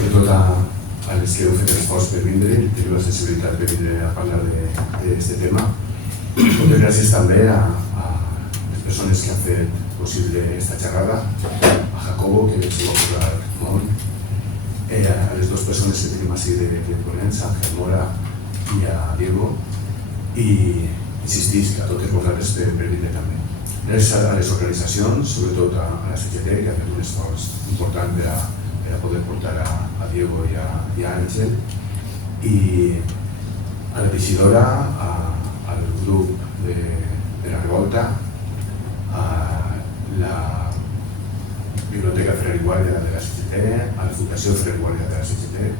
sobretot a les que heu fet l'esforç per vindre i teniu la sensibilitat per vindre a parlar d'aquest tema. Moltes gràcies també a les persones que han fet possible aquesta xerrada, a Jacobo, que s'ho va posar molt, a les dues persones que tenim així de ponents, a Ángel Mora i a Diego, i insistís a totes vosaltres per vindre també. Gràcies a les organitzacions, sobretot a la CGT, que ha fet un esforç important per a poder portar a Diego i a Àngel, i a la teixidora, al grup de la Revolta, a la Biblioteca Ferrer i Guàrdia de la CGT, a la Fundació Ferrer i Guàrdia de la CGT,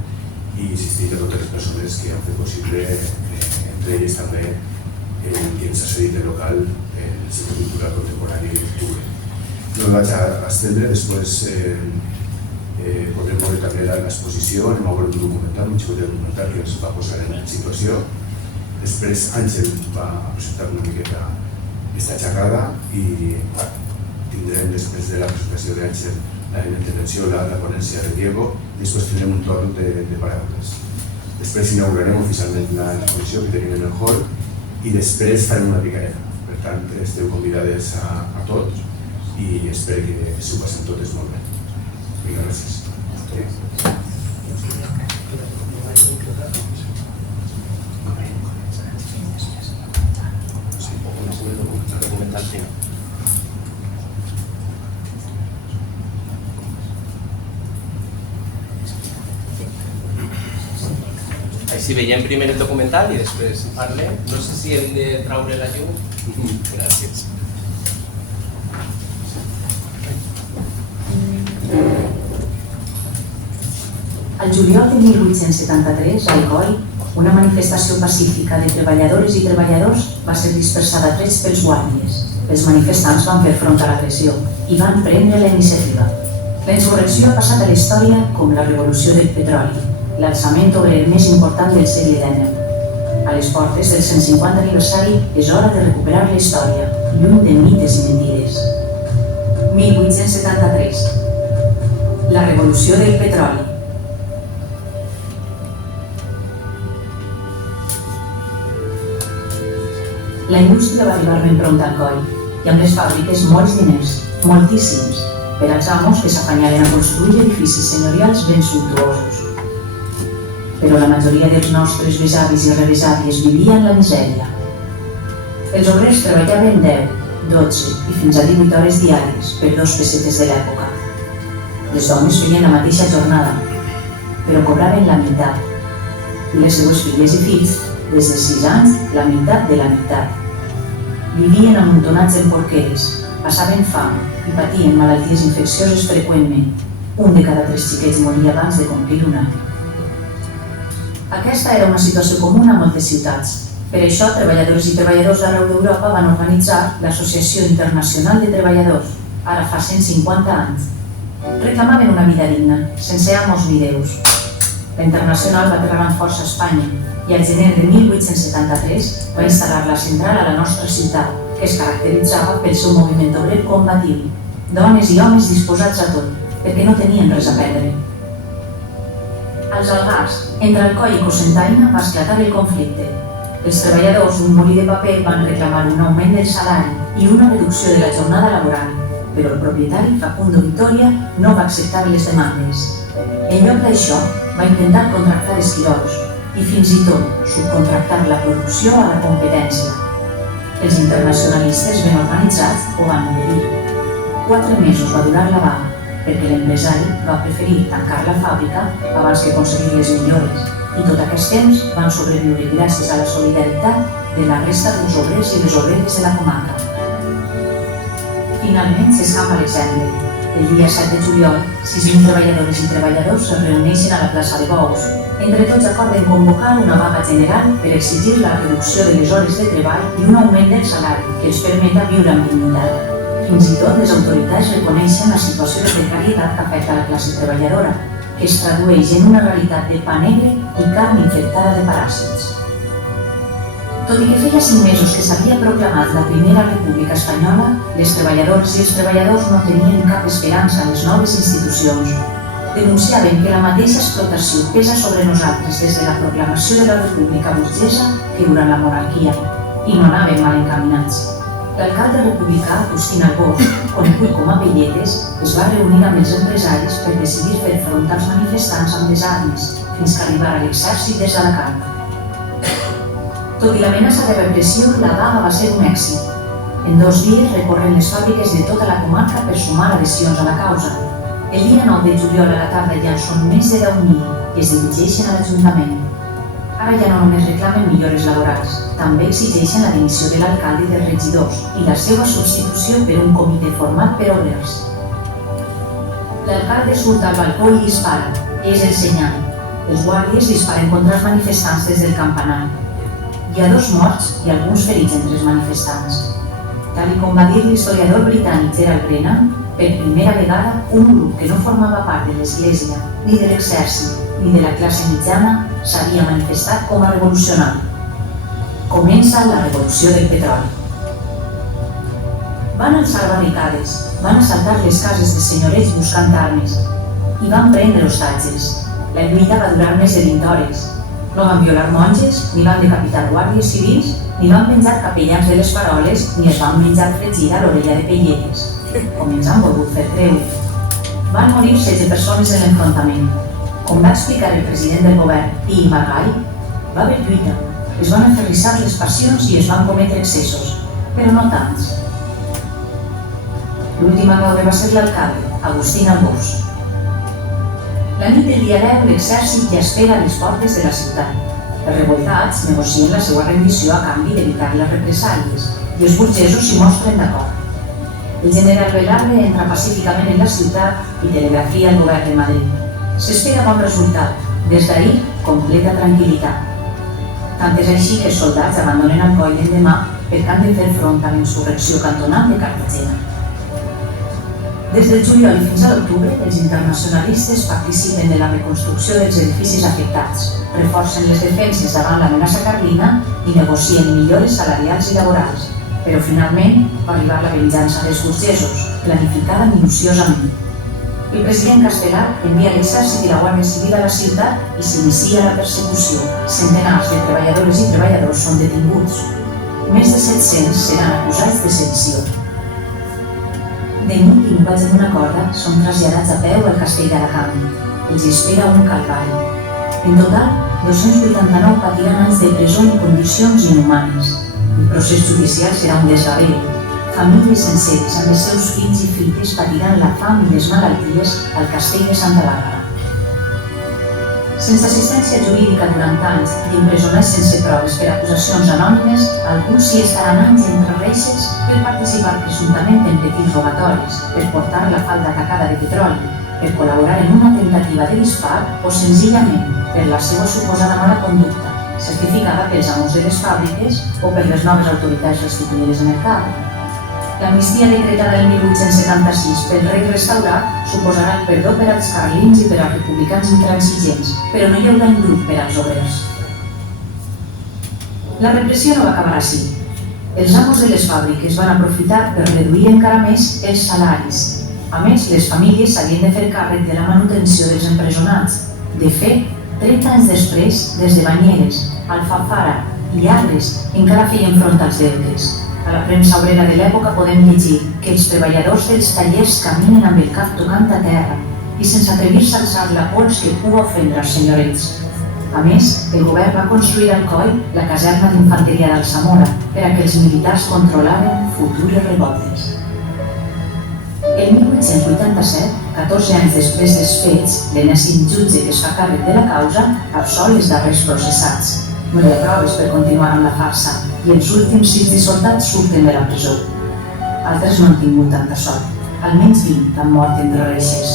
i insistir a totes les persones que han fet possible, entre elles també qui ens ha cedit el local, el Centre Cultural Contemporani d'Octubre. No em vaig a estendre, després podrem veure també l'exposició, anem a veure un documental, un xicotet documental que ens va posar en situació. Després Àngel va presentar una miqueta aquesta xerrada i tindrem després de la presentació d'Àngel la intervenció, la ponència de Diego, i després tindrem un torn de paraules. Després inaugurarem oficialment l'exposició que tenim en el hall i després farem una picareta. Per tant, esteu convidades a tots i espero que s'ho passem totes molt bé. Vinga, gràcies. Així veiem primer el documental i després parlem. No sé si hem de traure la llum. Gràcies. Al juliol de 1873, a Alcoi, una manifestació pacífica de treballadores i treballadors va ser dispersada a trets pels guàrdies. Els manifestants van fer front a l'agressió i van prendre la iniciativa. La insurrecció ha passat a la història com la revolució del petroli, l'alçament obrer més important del segle XIX. A les portes del 150 aniversari és hora de recuperar la història, lluny de mites i mentides. 1873. La revolució del petroli. La indústria va arribar ben pront al coll, i amb les fàbriques molts diners, moltíssims, per als amos que s'afanyaven a construir edificis senyorials ben sumptuosos. Però la majoria dels nostres besavis i rebesàvies vivien la misèria. Els obrers treballaven 10, 12 i fins a 18 hores diàries per 2 pessetes de l'època. Les dones feien la mateixa jornada, però cobraven la meitat. I les seues filles i fills, des de 6 anys, la meitat de la meitat. Vivien amuntonats en porqueres, passaven fam i patien malalties infeccioses freqüentment. Un de cada 3 xiquets moria abans de complir un any. Aquesta era una situació comuna a moltes ciutats. Per això, treballadores i treballadors d'arreu d'Europa van organitzar l'Associació Internacional de Treballadors, ara fa 150 anys. Reclamaven una vida digna, sense amos ni déus. La Internacional va aterrar amb força a Espanya i al gener de 1873 va instal·lar la central a la nostra ciutat, que es caracteritzava pel seu moviment obrer combatiu. Dones i homes disposats a tot, perquè no tenien res a perdre. Als Algars, entre Alcoi i Cocentaina, va esclatar el conflicte. Els treballadors d'un molí de paper van reclamar un augment del salari i una reducció de la jornada laboral, però el propietari, Facundo Vitoria, no va acceptar les demandes. En lloc d'això, va intentar contractar esquirols i fins i tot subcontractar la producció a la competència. Els internacionalistes ben organitzats ho van impedir. 4 mesos va durar la vaga, perquè l'empresari va preferir tancar la fàbrica abans que aconseguir les millores, i tot aquest temps van sobreviure gràcies a la solidaritat de la resta dels obrers i les obreres de la comarca. Finalment s'escampa l'exemple. El dia 7 de juliol, 6.000 treballadores i treballadors es reuneixen a la plaça de Bous. Entre tots acorden convocar una vaga general per exigir la reducció de les hores de treball i un augment del salari que els permeta viure amb dignitat. Fins i tot les autoritats reconeixen la situació de precarietat que afecta la classe treballadora, que es tradueix en una realitat de pa negre i carn infectada de paràsits. Tot i que feia 5 mesos que s'havia proclamat la Primera República Espanyola, les treballadores i els treballadors no tenien cap esperança en les noves institucions. Denunciaven que la mateixa explotació pesa sobre nosaltres des de la proclamació de la República burgesa que durant la monarquia, i no anaven mal encaminats. L'alcalde republicà Agustín Albós, conegut com a Pelletes, es va reunir amb els empresaris per decidir fer front als manifestants amb les armes, fins que arribara l'exèrcit des d'Alacant. Tot i l'amenaça de repressió, la vaga va ser un èxit. En 2 dies recorren les fàbriques de tota la comarca per sumar adhesions a la causa. El dia 9 de juliol a la tarda ja són més de 10.000 i es dirigeixen a l'Ajuntament. Ara ja no només reclamen millores laborals, també exigeixen la dimissió de l'alcalde i dels regidors i la seva substitució per un comitè format per obrers. L'alcalde surt al balcó i dispara. És el senyal. Els guàrdies disparen contra els manifestants des del campanar. Hi ha 2 morts i alguns ferits entre els manifestants. Tal com va dir l'historiador britànic Gerald Brennan, per primera vegada, un grup que no formava part de l'Església, ni de l'exèrcit, ni de la classe mitjana, s'havia manifestat com a revolucionari. Comença la revolució del petroli. Van alçar barricades, van assaltar les cases de senyorets buscant armes i van prendre hostatges. La lluita va durar més de 20 hores. No van violar monges, ni van decapitar guàrdies civils, ni van penjar capellans de les faroles, ni es van menjar fregida a l'orella de Pelletes, com ens han volgut fer creure. Van morir 16 persones en l'enfrontament. Com va explicar el president del govern, Pi Margall, va haver lluita, es van aferrissar les passions i es van cometre excessos, però no tants. L'últim a caure va ser l'alcalde, Agustín Albós. La nit del dia 10, l'exèrcit ja espera a les portes de la ciutat. Els revoltats negocien la seva rendició a canvi d'evitar les represàlies i els burgesos s'hi mostren d'acord. El general Velarde entra pacíficament en la ciutat i telegrafia al govern de Madrid. S'espera bon resultat. Des d'ahir, completa tranquil·litat. Tant és així que els soldats abandonen Alcoi l'endemà perquè han de fer front a la insurrecció cantonal de Cartagena. Des del juliol i fins a l'octubre, els internacionalistes participen de la reconstrucció dels edificis afectats, reforcen les defenses davant l'amenaça carlina i negocien millores salarials i laborals. Però finalment va arribar la venjança dels burgesos, planificada minuciosament. El president Castelar envia l'exèrcit i la Guàrdia Civil a la ciutat i s'inicia la persecució. Centenars de treballadores i treballadors són detinguts. Més de 700 seran acusats de sedició. De nit i nubats en una corda són traslladats a peu al castell d'Alacant. Els espera un calvari. En total, 289 patiran anys de presó en condicions inhumanes. El procés judicial serà un desgavell. Famílies senceres amb els seus fills i filles patiran la fam i les malalties al castell de Santa Bàrbara. Sense assistència jurídica durant anys i empresonats sense proves per acusacions anònimes, alguns s'hi estaran anys entre reixes per participar presumptament en petits robatoris, per portar la falda tacada de petroli, per col·laborar en una tentativa de dispar o senzillament per la seva suposada mala conducta, certificada pels amos de les fàbriques o per les noves autoritats restituïdes en el càrrec. L'amnistia decretada el 1876 pel rei restaurat suposarà el perdó per als carlins i per als republicans intransigents, però no hi haurà indult per als obrers. La repressió no va acabar així. Els amos de les fàbriques van aprofitar per reduir encara més els salaris. A més, les famílies s'havien de fer càrrec de la manutenció dels empresonats. De fet, 30 anys després, des de Banyeres, Alfafara i Agres encara feien front als deutes. A la premsa obrera de l'època podem llegir que els treballadors dels tallers caminen amb el cap tocant a terra i sense atrevir-se a alçar la pols que puga ofendre els senyorets. A més, el govern va construir al Coll la caserna d'infanteria d'Alsamora per a que els militars controlaren futures revoltes. El 1887, 14 anys després dels fets, l'enèsim jutge que es fa càrrec de la causa absol els darrers processats. No hi ha proves per continuar amb la farsa i els últims 6 dissortats surten de la presó. Altres no han tingut tanta sort. Almenys 20 han mort entre reixes.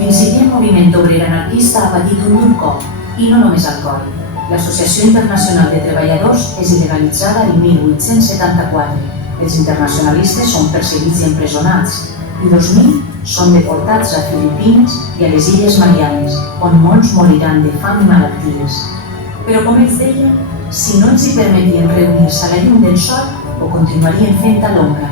L'incipient moviment obrer anarquista ha patit un dur cop, i no només al Coll. L'Associació Internacional de Treballadors és il·legalitzada el 1874. Els internacionalistes són perseguits i empresonats, i 2.000 són deportats a Filipines i a les Illes Marianes, on molts moriran de fam i malalties. Però com ells deien, si no els hi permetien reunir-se a la llum del sol, ho continuarien fent a l'ombra.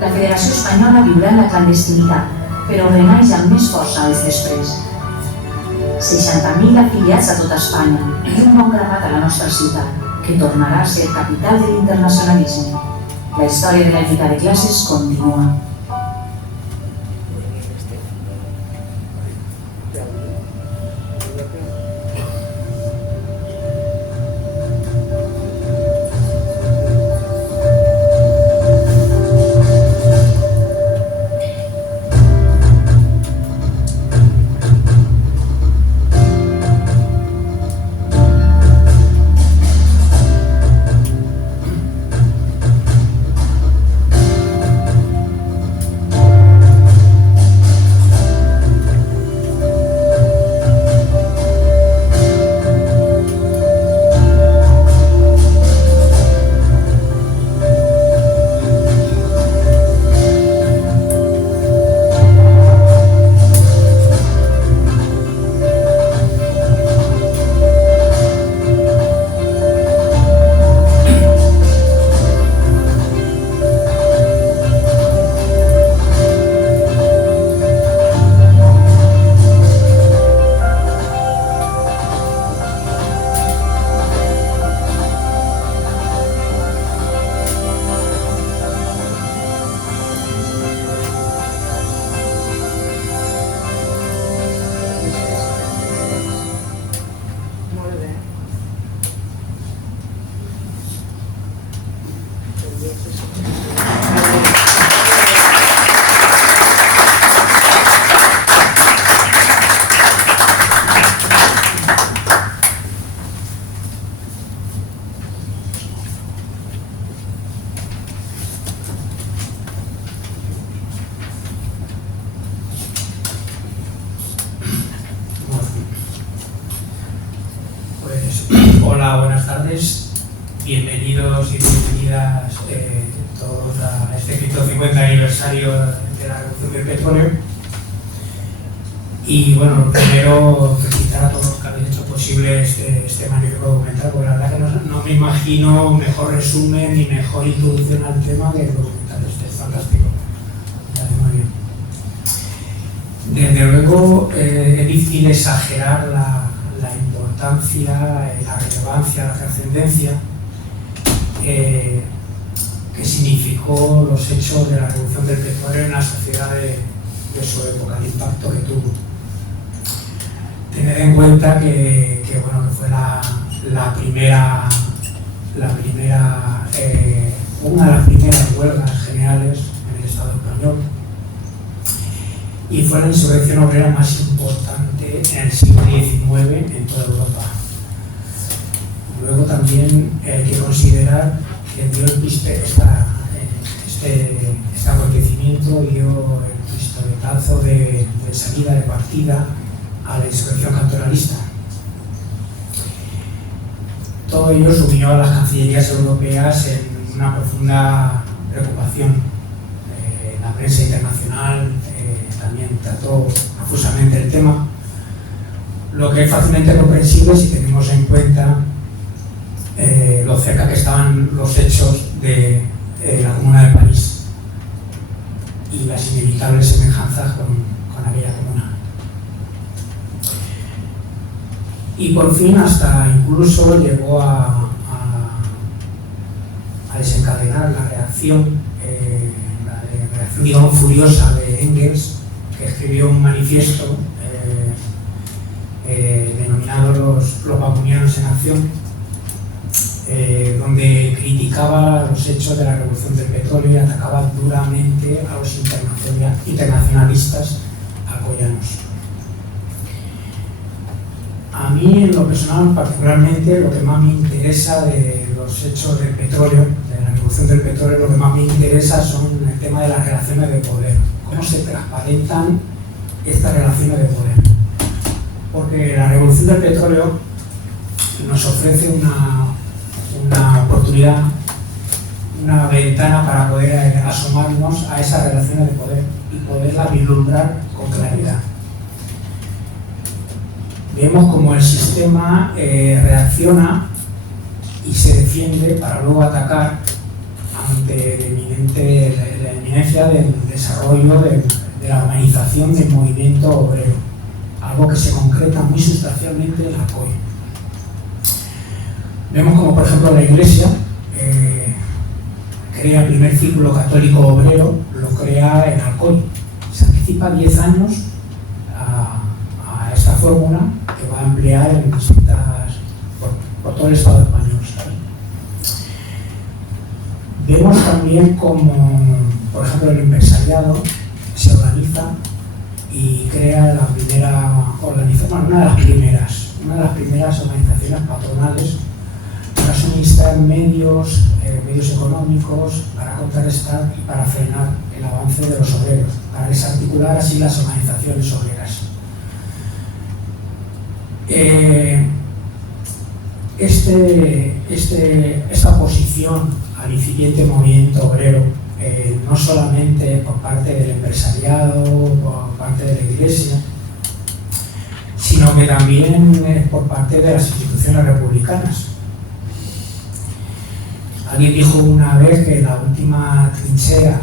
La Federació Espanyola viurà en la clandestinitat, però renaix amb més força anys després. 60.000 afiliats a tota Espanya i un bon gravat a la nostra ciutat, que tornarà a ser capital de l'internacionalisme. La història de la lluita de classes continua. Hola, buenas tardes. Bienvenidos y bienvenidas todos a este 150 aniversario de la Revolución del Petróleo. Y bueno, lo primero, felicitar a todos los que habéis hecho posible este magnífico documental, porque la verdad que no me imagino un mejor resumen ni mejor introducción al tema que el documental. Es fantástico. Me hace muy bien. Desde luego, es difícil exagerar la importancia, la relevancia, la trascendencia que significó los hechos de la Revolución del Petróleo en la sociedad de su época, el impacto que tuvo. Tened en cuenta que fue una de las primeras huelgas generales en el Estado español y fue la insurrección obrera más importante en el siglo XIX en toda Europa. Luego también hay que considerar que dio este acontecimiento dio el pistoletazo de salida, de partida a la insurrección cantonalista. Todo ello sumió a las cancillerías europeas en una profunda preocupación. La prensa internacional también trató profusamente el tema, lo que es fácilmente comprensible si tenemos en cuenta lo cerca que estaban los hechos de la Comuna de París y las inevitables semejanzas con aquella comuna. Y por fin hasta incluso llegó a desencadenar la reacción, digamos, furiosa de Engels, que escribió un manifiesto denominado los vacunianos en acción, donde criticaba los hechos de la Revolución del Petróleo y atacaba duramente a los internacionalistas alcoyanos. A mí, en lo personal, particularmente, lo que más me interesa de los hechos del petróleo, de la Revolución del Petróleo, lo que más me interesa son el tema de las relaciones de poder. Cómo se transparentan estas relaciones de poder. Porque la Revolución del Petróleo nos ofrece una oportunidad, una ventana para poder asomarnos a esas relaciones de poder y poderlas vislumbrar con claridad. Vemos cómo el sistema reacciona y se defiende para luego atacar ante la inminencia del desarrollo de la organización del movimiento obrero, algo que se concreta muy sustancialmente en Alcoy. Vemos como, por ejemplo, la Iglesia crea el primer círculo católico obrero, lo crea en Alcoy. Se anticipa 10 años a esta fórmula que va a emplear en distintas, por todo el Estado español, ¿sabes? Vemos también como, por ejemplo, el empresariado se organiza y crea la primera organización, una de las primeras organizaciones patronales para suministrar medios económicos para contrarrestar y para frenar el avance de los obreros, para desarticular así las organizaciones obreras. Esta oposición al incipiente movimiento obrero, no solamente por parte del empresariado, por parte de la Iglesia, sino que también por parte de las instituciones republicanas. Alguien dijo una vez que la última trinchera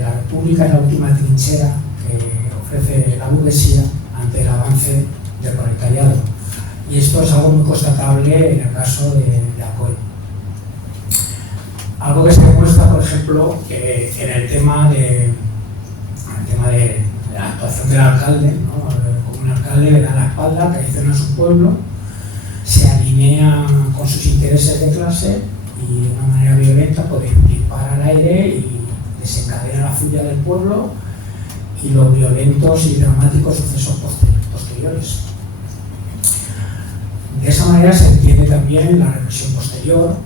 la República es la última trinchera que ofrece la burguesía ante el avance del proletariado. Y esto es algo muy constatable en el caso de Alcoy. Algo que se demuestra, por ejemplo, que en el tema de la actuación del alcalde, ¿no? Como un alcalde le da la espalda, traiciona a su pueblo, se alinea con sus intereses de clase y de una manera violenta puede dispara al aire y desencadena la furia del pueblo y los violentos y dramáticos sucesos posteriores. De esa manera se entiende también la represión posterior,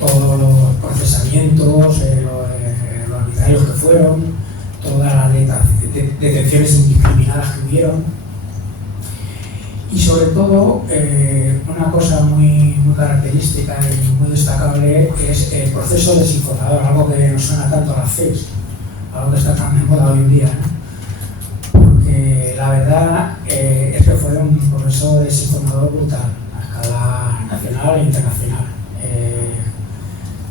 todos los procesamientos, los arbitrarios que fueron, todas las detenciones indiscriminadas que hubieron. Y sobre todo, una cosa muy característica y muy destacable es el proceso desinformador, algo que nos suena tanto a las FES, algo que está tan de moda hoy en día, ¿no? Porque la verdad es que fue un proceso desinformador brutal, a escala nacional e internacional.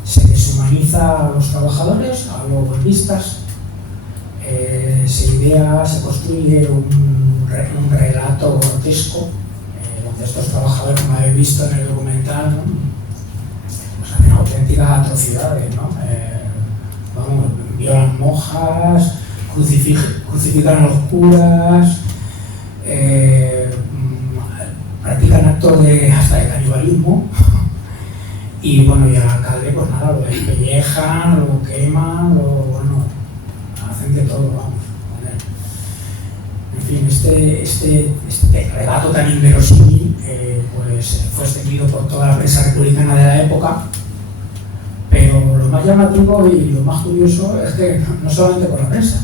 Se deshumaniza a los trabajadores, a los huelguistas, se construye un relato grotesco donde estos trabajadores, como habéis visto en el documental, ¿no? Pues hacen auténticas atrocidades, ¿no? Violan monjas, crucifican a los curas, practican actos hasta de canibalismo. Y bueno, y al alcalde pues nada, lo despellejan, lo queman, hacen de todo, vamos. En fin, este relato tan inverosímil pues fue extendido por toda la prensa republicana de la época, pero lo más llamativo y lo más curioso es que no solamente por la prensa,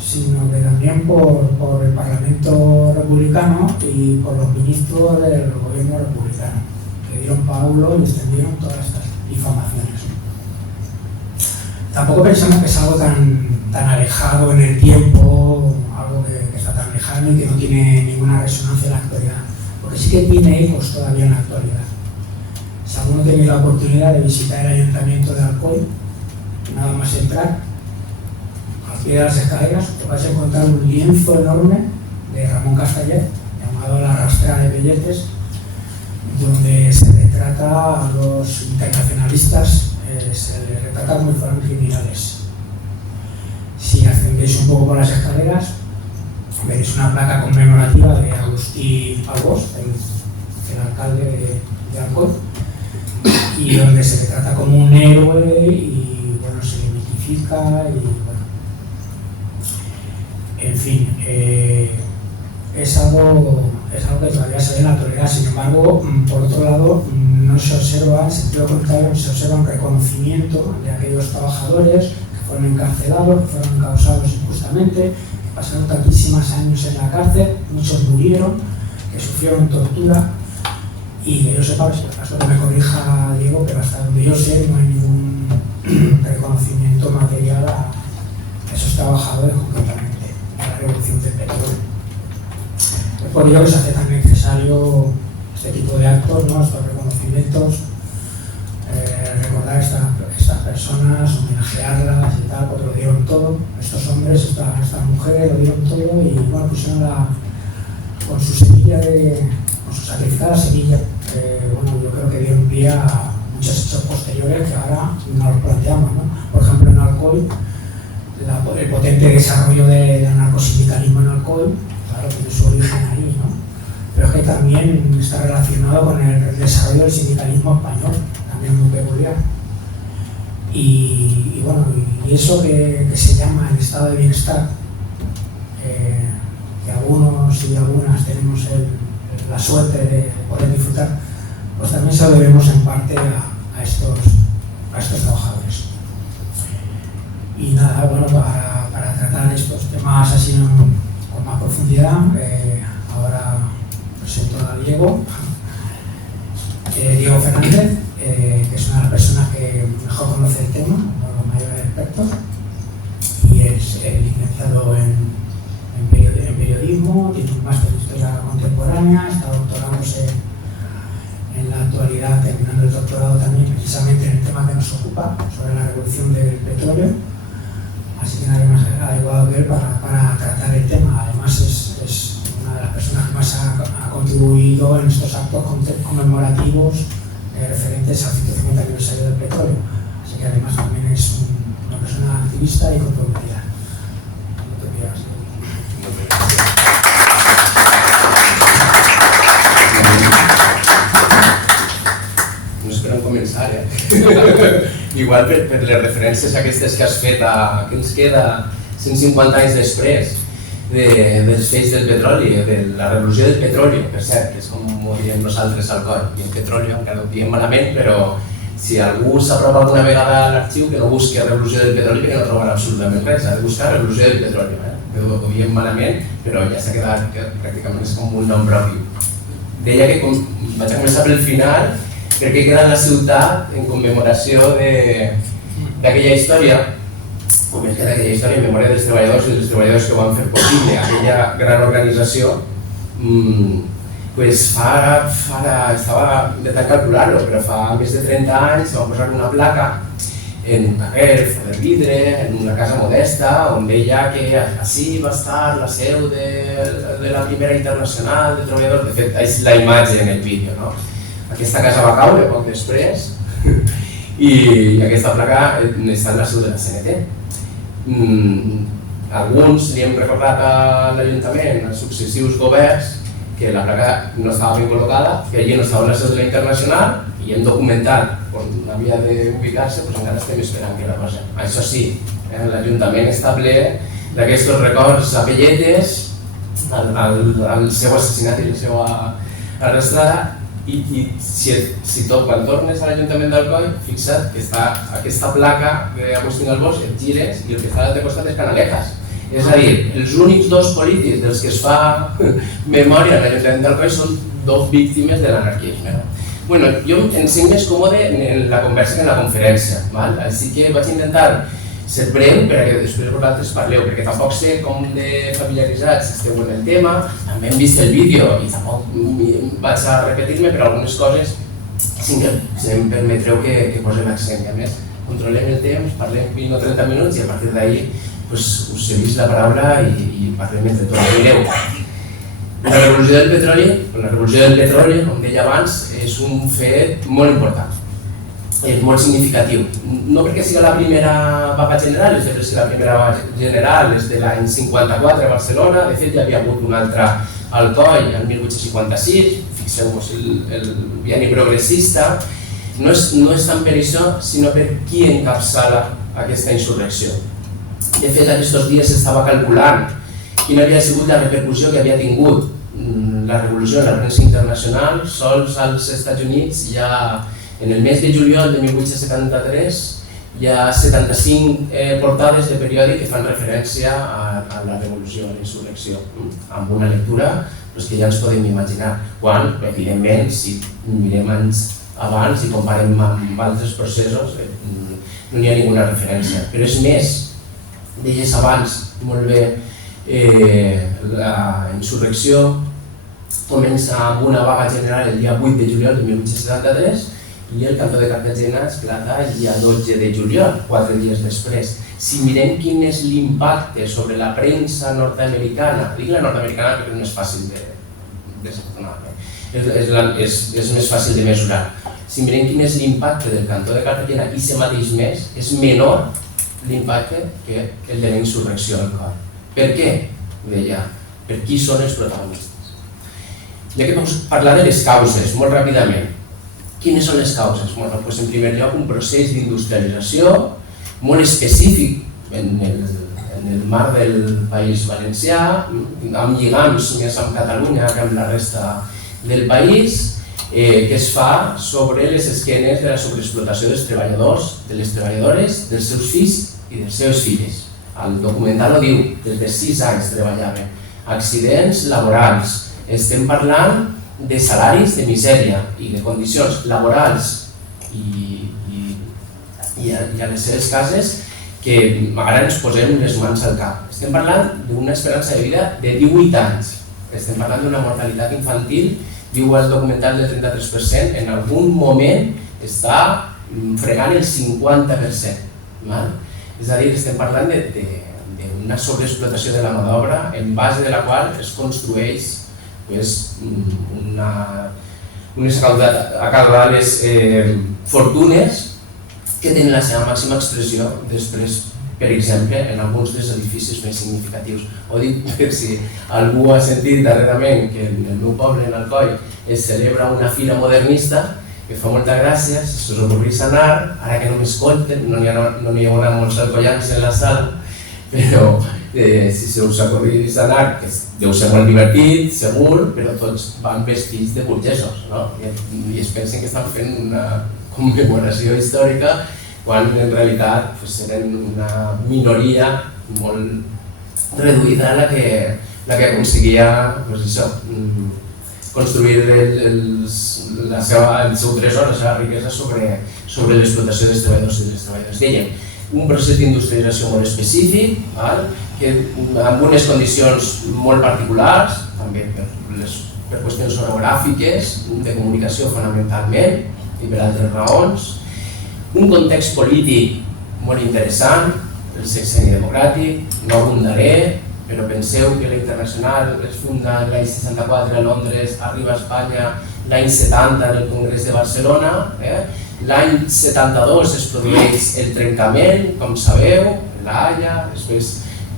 sino que también por el Parlamento republicano y por los ministros del gobierno republicano, que dieron pábulo y extendieron todas estas difamaciones. Tampoco pensamos que es algo tan alejado en el tiempo, algo que está tan lejano y que no tiene ninguna resonancia en la actualidad, porque sí que tiene ecos todavía en la actualidad. Si alguno tiene la oportunidad de visitar el ayuntamiento de Alcoy, nada más entrar, al pie de las escaleras, te vas a encontrar un lienzo enorme de Ramón Castaller, llamado La rastrera de Pelletes, donde se retrata a los internacionalistas, se les retrata como si fueran criminales. Si ascendéis un poco por las escaleras, veréis una placa conmemorativa de Agustí Albós, el alcalde de Alcoy, y donde se le trata como un héroe y bueno, se le mitifica y bueno. En fin, es algo que todavía se ve en la actualidad. Sin embargo, por otro lado, no se observa, en sentido contrario, se observa un reconocimiento de aquellos trabajadores que fueron encarcelados, que fueron encausados injustamente, que pasaron tantísimos años en la cárcel, muchos murieron, que sufrieron tortura, y que yo sepa, hasta que me corrija Diego, pero hasta donde yo sé no hay ningún reconocimiento material a esos trabajadores concretamente de la revolución del petróleo. Es por ello que se hace tan necesario este tipo de actos, ¿no? Estos reconocimientos, recordar esta estas personas, homenajearlas y tal, porque lo dieron todo, estos hombres, estas mujeres lo dieron todo y bueno, pusieron con su semilla, con su sacrificada semilla, bueno, yo creo que dieron pie a muchos hechos posteriores que ahora nos los planteamos, ¿no? Por ejemplo, en Alcoy, el potente desarrollo del anarcosindicalismo en Alcoy, claro, tiene su origen ahí, ¿no? Pero es que también está relacionado con el desarrollo del sindicalismo español, también muy peculiar. Y bueno, y eso que se llama el estado de bienestar, que algunos y algunas tenemos la suerte de poder disfrutar, pues también se lo debemos en parte a estos trabajadores. Y nada, bueno, para tratar estos temas así con más profundidad, ahora presento a Diego Fernández, que es una de las personas que mejor conoce el tema, uno de los mayores expertos, y es licenciado en periodismo, tiene un máster en historia contemporánea, está doctorándose en la actualidad, terminando el doctorado también precisamente en el tema que nos ocupa, sobre la revolución del petróleo. Así que nadie más adecuado que él para tratar el tema. Además es una de las personas que más ha contribuido en estos actos conmemorativos referentes al 150 aniversario del petróleo. Así que además también es una persona activista y comprometida. No te pierdas. No esperem començar, Igual per les referències aquestes que has fet, que ens queda 150 anys després dels fets del petroli, de la revolució del petroli, per cert, que és com ho diem nosaltres al cor, i el petroli encara ho diem malament, però si algú s'apropa alguna vegada a l'arxiu que no busqui revolució del petroli perquè no trobarà absolutament res, ha de buscar revolució del petroli, que ho diem malament, però ja s'ha quedat que pràcticament és com un nom propi. Deia que vaig a començar pel final, perquè he quedat la ciutat en commemoració d'aquella història, o més que d'aquella història, en memòria dels treballadors i dels treballadors que ho van fer possible, aquella gran organització, estava de tant calcular-ho, però fa més de 30 anys va posar una placa en un carrer, de vidre, en una casa modesta, on deia que així va estar la seu de la primera internacional de treballadors. De fet, és la imatge en el vídeo, no? Aquesta casa va caure poc després i aquesta placa està en la seu de la CNT. Alguns li hem recordat a l'Ajuntament, als successius governs, que la placa no estava ben col·locada, que allí no estava en la seu de la Internacional i hem documentat on havia d'ubicar-se, doncs encara estem esperant que la posen. Això sí, l'Ajuntament està ple d'aquests records a pelletes al seu assassinat i la seva arrestada. I quan tornes a l'Ajuntament d'Alcoi, fixa't que està aquesta placa d'Agustín Albós, et gires i el que està al costat és Canalejas. És a dir, els únics dos polítics dels que es fa memòria a l'Ajuntament d'Alcoi són dos víctimes de l'anarquisme. Jo em sent més còmode en la conversa que en la conferència, així que vaig intentar ser breu perquè després vosaltres parleu, perquè tampoc sé com de familiaritzats esteu en el tema, també hem vist el vídeo i tampoc vaig a repetir-me, però algunes coses si em permetreu que posem accent. I a més, controlem el temps, parlem 20 o 30 minuts i a partir d'ahir us cedís la paraula i parlem entre tots. Mireu, la revolució del petroli, com deia abans, és un fet molt important. És molt significatiu. No perquè sigui la primera vaga general, és que la primera vaga general és de l'any 54 a Barcelona, de fet hi havia hagut una altra al Alcoi el 1856, fixeu-vos el bienni progressista, no és tant per això, sinó per qui encapçala aquesta insurrecció. De fet, aquests dies s'estava calculant quina havia sigut la repercussió que havia tingut la revolució en la premsa internacional. Sols als Estats Units ja en el mes de juliol de 1873 hi ha 75 portades de periòdic que fan referència a la revolució, a la insurrecció, amb una lectura que ja ens podem imaginar, quan, evidentment, si mirem anys abans i comparem amb altres processos, no hi ha ninguna referència. Però és més, deies abans molt bé, la insurrecció comença amb una vaga general el dia 8 de juliol de 1873 i el cantó de Cartagena esclata el dia 12 de juliol, 4 dies després. Si mirem quin és l'impacte sobre la premsa nord-americana, dic la nord-americana perquè és més fàcil és més fàcil de mesurar. Si mirem quin és l'impacte del cantó de Cartagena i aquest mateix mes, és menor l'impacte que el de la insurrecció del cor. Per què? Deia, per qui són els protagonistes. Ja que vam parlar de les causes, molt ràpidament. Quines són les causes? Doncs en primer lloc, un procés d'industrialització molt específic en el marc del País Valencià, amb lligams més amb Catalunya que amb la resta del país, que es fa sobre les esquenes de la sobreexplotació dels treballadors, de les treballadores, dels seus fills i dels seus filles. El documental ho diu, des de 6 anys treballaven. Accidents laborals. Estem parlant de salaris de misèria i de condicions laborals i a les seves cases que ara ens posem les mans al cap. Estem parlant d'una esperança de vida de 18 anys. Estem parlant d'una mortalitat infantil, diu el documental del 33%, en algun moment està fregant el 50%. És a dir, estem parlant d'una sobreexplotació de la mà d'obra en base de la qual es construeix unes acaudades fortunes que tenen la seva màxima expressió després, per exemple, en alguns dels edificis més significatius. Ho dic per si algú ha sentit darrerament que en el meu poble, en Alcoi, es celebra una fira modernista que fa molta gràcia, si us ocorrís anar, ara que no m'escolten, no n'hi haurà molts alcoians en la sala, però si us ocorrís anar, que deu ser molt divertit, segur, però tots van vestits de burgesos, i es pensen que estan fent una commemoració històrica quan en realitat eren una minoria molt reduïda la que aconseguia construir el seu tresor, la seva riquesa sobre l'explotació dels treballadors i les treballadores. Dèiem, un procés d'industrialització molt específic, amb unes condicions molt particulars, també per qüestions orogràfiques, de comunicació fonamentalment i per altres raons, un context polític molt interessant, el sexenni democràtic, no abundaré, però penseu que la Internacional es funda l'any 64 a Londres, arriba a Espanya l'any 70 en el Congrés de Barcelona, l'any 72 es produeix el trencament, com sabeu, en La Haia, després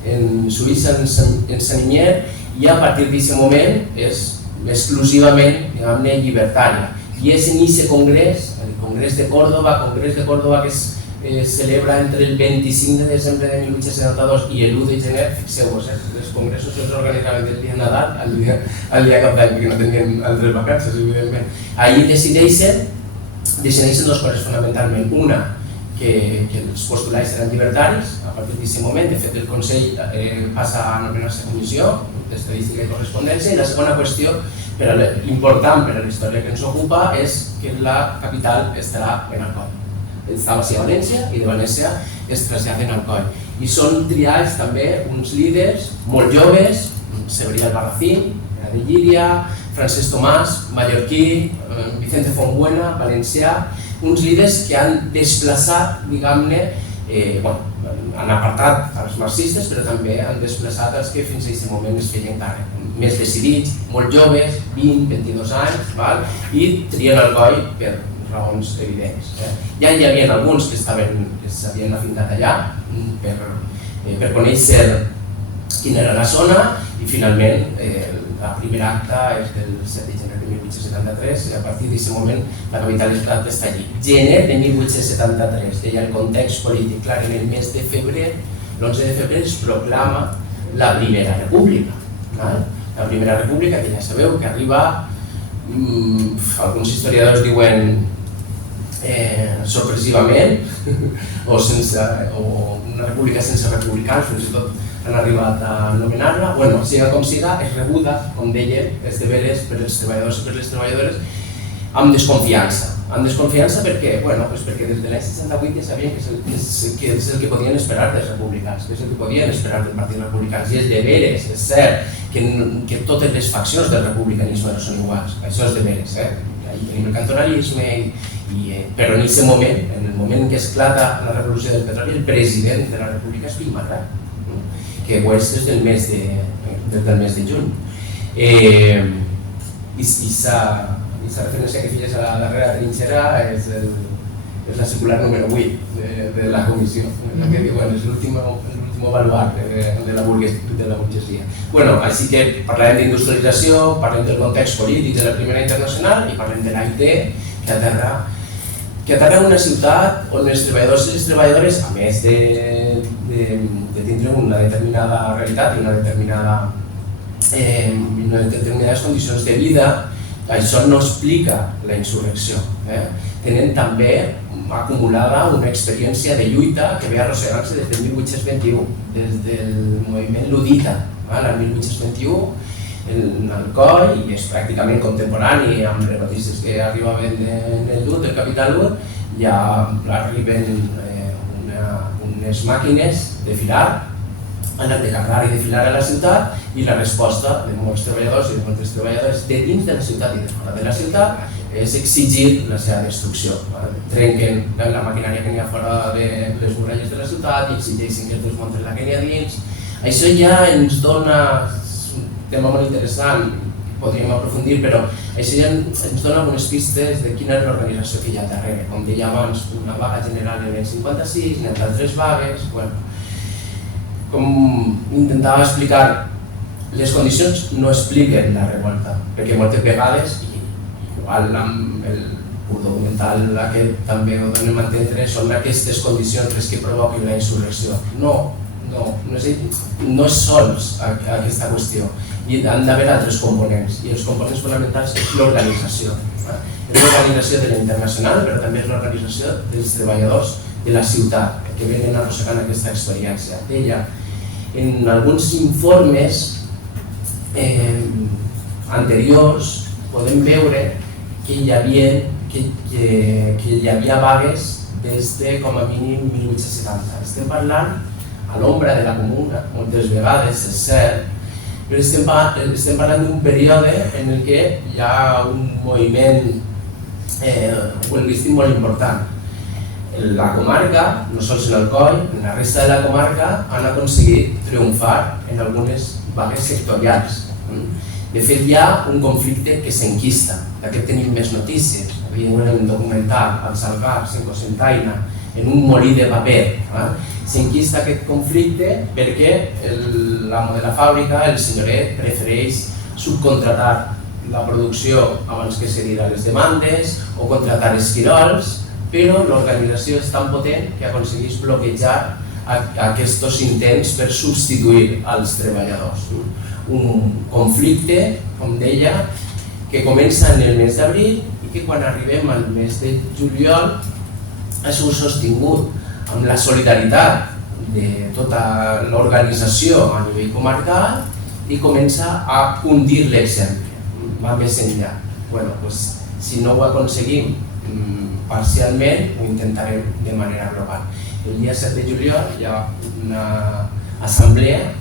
en Suïssa, en Saint-Imier, i a partir d'aquest moment és exclusivament llibertària. I és en aquest congrés, el Congrés de Córdoba que es celebra entre el 25 de desembre de 1872 i el 1 de gener, fixeu-vos, els congressos els organitzaven el dia Nadal, el dia Cap d'Any, perquè no tenien altres vacances, evidentment. Allí decideixen dues coses fonamentalment. Una, que els postulats eren llibertaris, a partir d'aquest moment, de fet el Consell passa a anomenar-se Comissió d'Estadística i Correspondència, i la segona qüestió, important per a la història que ens ocupa, és que la capital estarà en Alcoi. Estava a València i de València es traslladen a Alcoi. I són triats també uns líders molt joves, Cebrià Albarracín, de Llíria, Francesc Tomàs, mallorquí, Vicente Fonbuena, valencià, uns líders que han desplaçat, diguem-ne, han apartat els marxistes, però també han desplaçat els que fins a aquest moment es feien càrrec. Més decidits, molt joves, 20-22 anys, i trien Alcoi per raons evidents. Ja hi havia alguns que s'havien afindat allà per conèixer quina era la zona, i finalment la primera acta és del 7 de gener de 1873, i a partir d'aquest moment la capital està allí. Gener de 1873, deia el context polític, clar, en el mes de febrer, l'11 de febrer es proclama la Primera República. La Primera República, que ja sabeu que arriba, alguns historiadors diuen sorpresivament, o una república sense republicans, fins i tot han arribat a anomenar-la. Bueno, siga com siga, és rebuda, com dèiem, és de veres per als treballadors i per les treballadores, amb desconfiança. Amb desconfiança per què? Perquè des de l'any 68 ja sabien que és el que podien esperar dels republicans, que és el que podien esperar del Partit Republicà. I és de veres, és cert, que totes les faccions del republicanisme no són iguals, això és de veres. Ahí tenim el cantonalisme, però en aquest moment, en el moment en què esclata la revolució del petroli, el president de la república és Pi i Margall, que ho és des del mes de juny. I la referència que feies a la darrera trinxera és la circular número 8 de la comissió, la que diuen és l'últim baluart de la burguesia. Així que parlem d'industrialització, parlem del context polític de la Primera Internacional i parlem de l'AIT, que aterra en una ciutat on els treballadors i les treballadores, a més de tindre una determinada realitat i unes determinades condicions de vida, això no explica la insurrecció. Tenen també acumulada una experiència de lluita que ve arrossegant-se des del 1821, des del moviment ludita. L'any 1821, en el COI, i és pràcticament contemporani amb les notícies que arribaven del Capital 1, ja arriben unes màquines de filar, han de carregar i desfilar a la ciutat, i la resposta de molts treballadors i de moltes treballadores de dins de la ciutat i de fora de la ciutat és exigir la seva destrucció. Trenquen la maquinària que n'hi ha fora de les muralles de la ciutat i exigeixen que es desmunten la que n'hi ha dins. Això ja ens dona un tema molt interessant, podríem aprofundir, però això ja ens dona algunes pistes de quina és l'organització que hi ha darrere. Com deia abans, una vaga general en el 56, n'hi ha altres vagues. Com intentava explicar, les condicions no expliquen la revolta, perquè moltes vegades, i igual amb el documental aquest també ho donem a entendre, són aquestes condicions les que provoquen la insurrecció. No és sols aquesta qüestió, i han d'haver altres components, i els components fonamentals és l'organització. És l'organització de la internacional, però també és l'organització dels treballadors de la ciutat, que venen arrossegant aquesta experiència. Deia, en alguns informes anteriors podem veure que hi havia vagues des de com a mínim 1870. Estem parlant a l'ombra de la comuna, moltes vegades, és cert, però estem parlant d'un període en què hi ha un moviment huelguístic molt important. La comarca, no sols en el COI, en la resta de la comarca han aconseguit triomfar en algunes vagues sectorials. De fet, hi ha un conflicte que s'enquista, d'aquest tenim més notícies. Veiem en un documental, al Salgars, en Cocentaina, en un molí de paper. S'enquista aquest conflicte perquè l'amo de la fàbrica, el senyoret, prefereix subcontratar la producció abans que cedir a les demandes o contratar esquirols, però l'organització és tan potent que aconsegueix bloquejar aquests intents per substituir els treballadors. Un conflicte, com deia, que comença en el mes d'abril i que quan arribem al mes de juliol ha sigut sostingut amb la solidaritat de tota l'organització a nivell comarcal i comença a hundir l'exemple, va més enllà. Si no ho aconseguim parcialment, ho intentarem de manera global. El dia 7 de juliol hi ha una assemblea.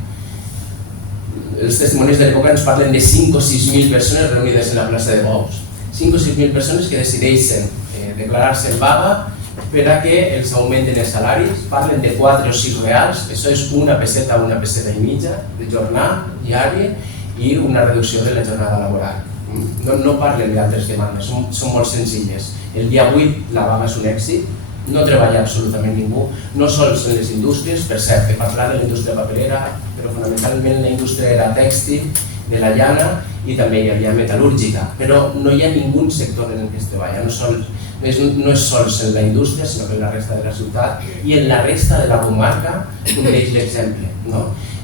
Els testimonis de l'època ens parlen de 5 o 6.000 persones reunides en la plaça de Bous. 5 o 6.000 persones que decideixen declarar-se en vaga per a que els augmenten els salaris. Parlen de 4 o 6 reals, això és una peseta o una peseta i mitja de jornada diari i una reducció de la jornada laboral. No parlen d'altres demandes, són molt senzilles. El dia 8 la vaga és un èxit, no treballa absolutament ningú, no sols en les indústries, per cert, he parlat de la indústria paperera, però fonamentalment la indústria era tèxtil, de la llana i també hi havia metal·lúrgica, però no hi ha ningú sector en el que es treballa, no és sols en la indústria, sinó que en la resta de la ciutat i en la resta de la comarca coneix l'exemple.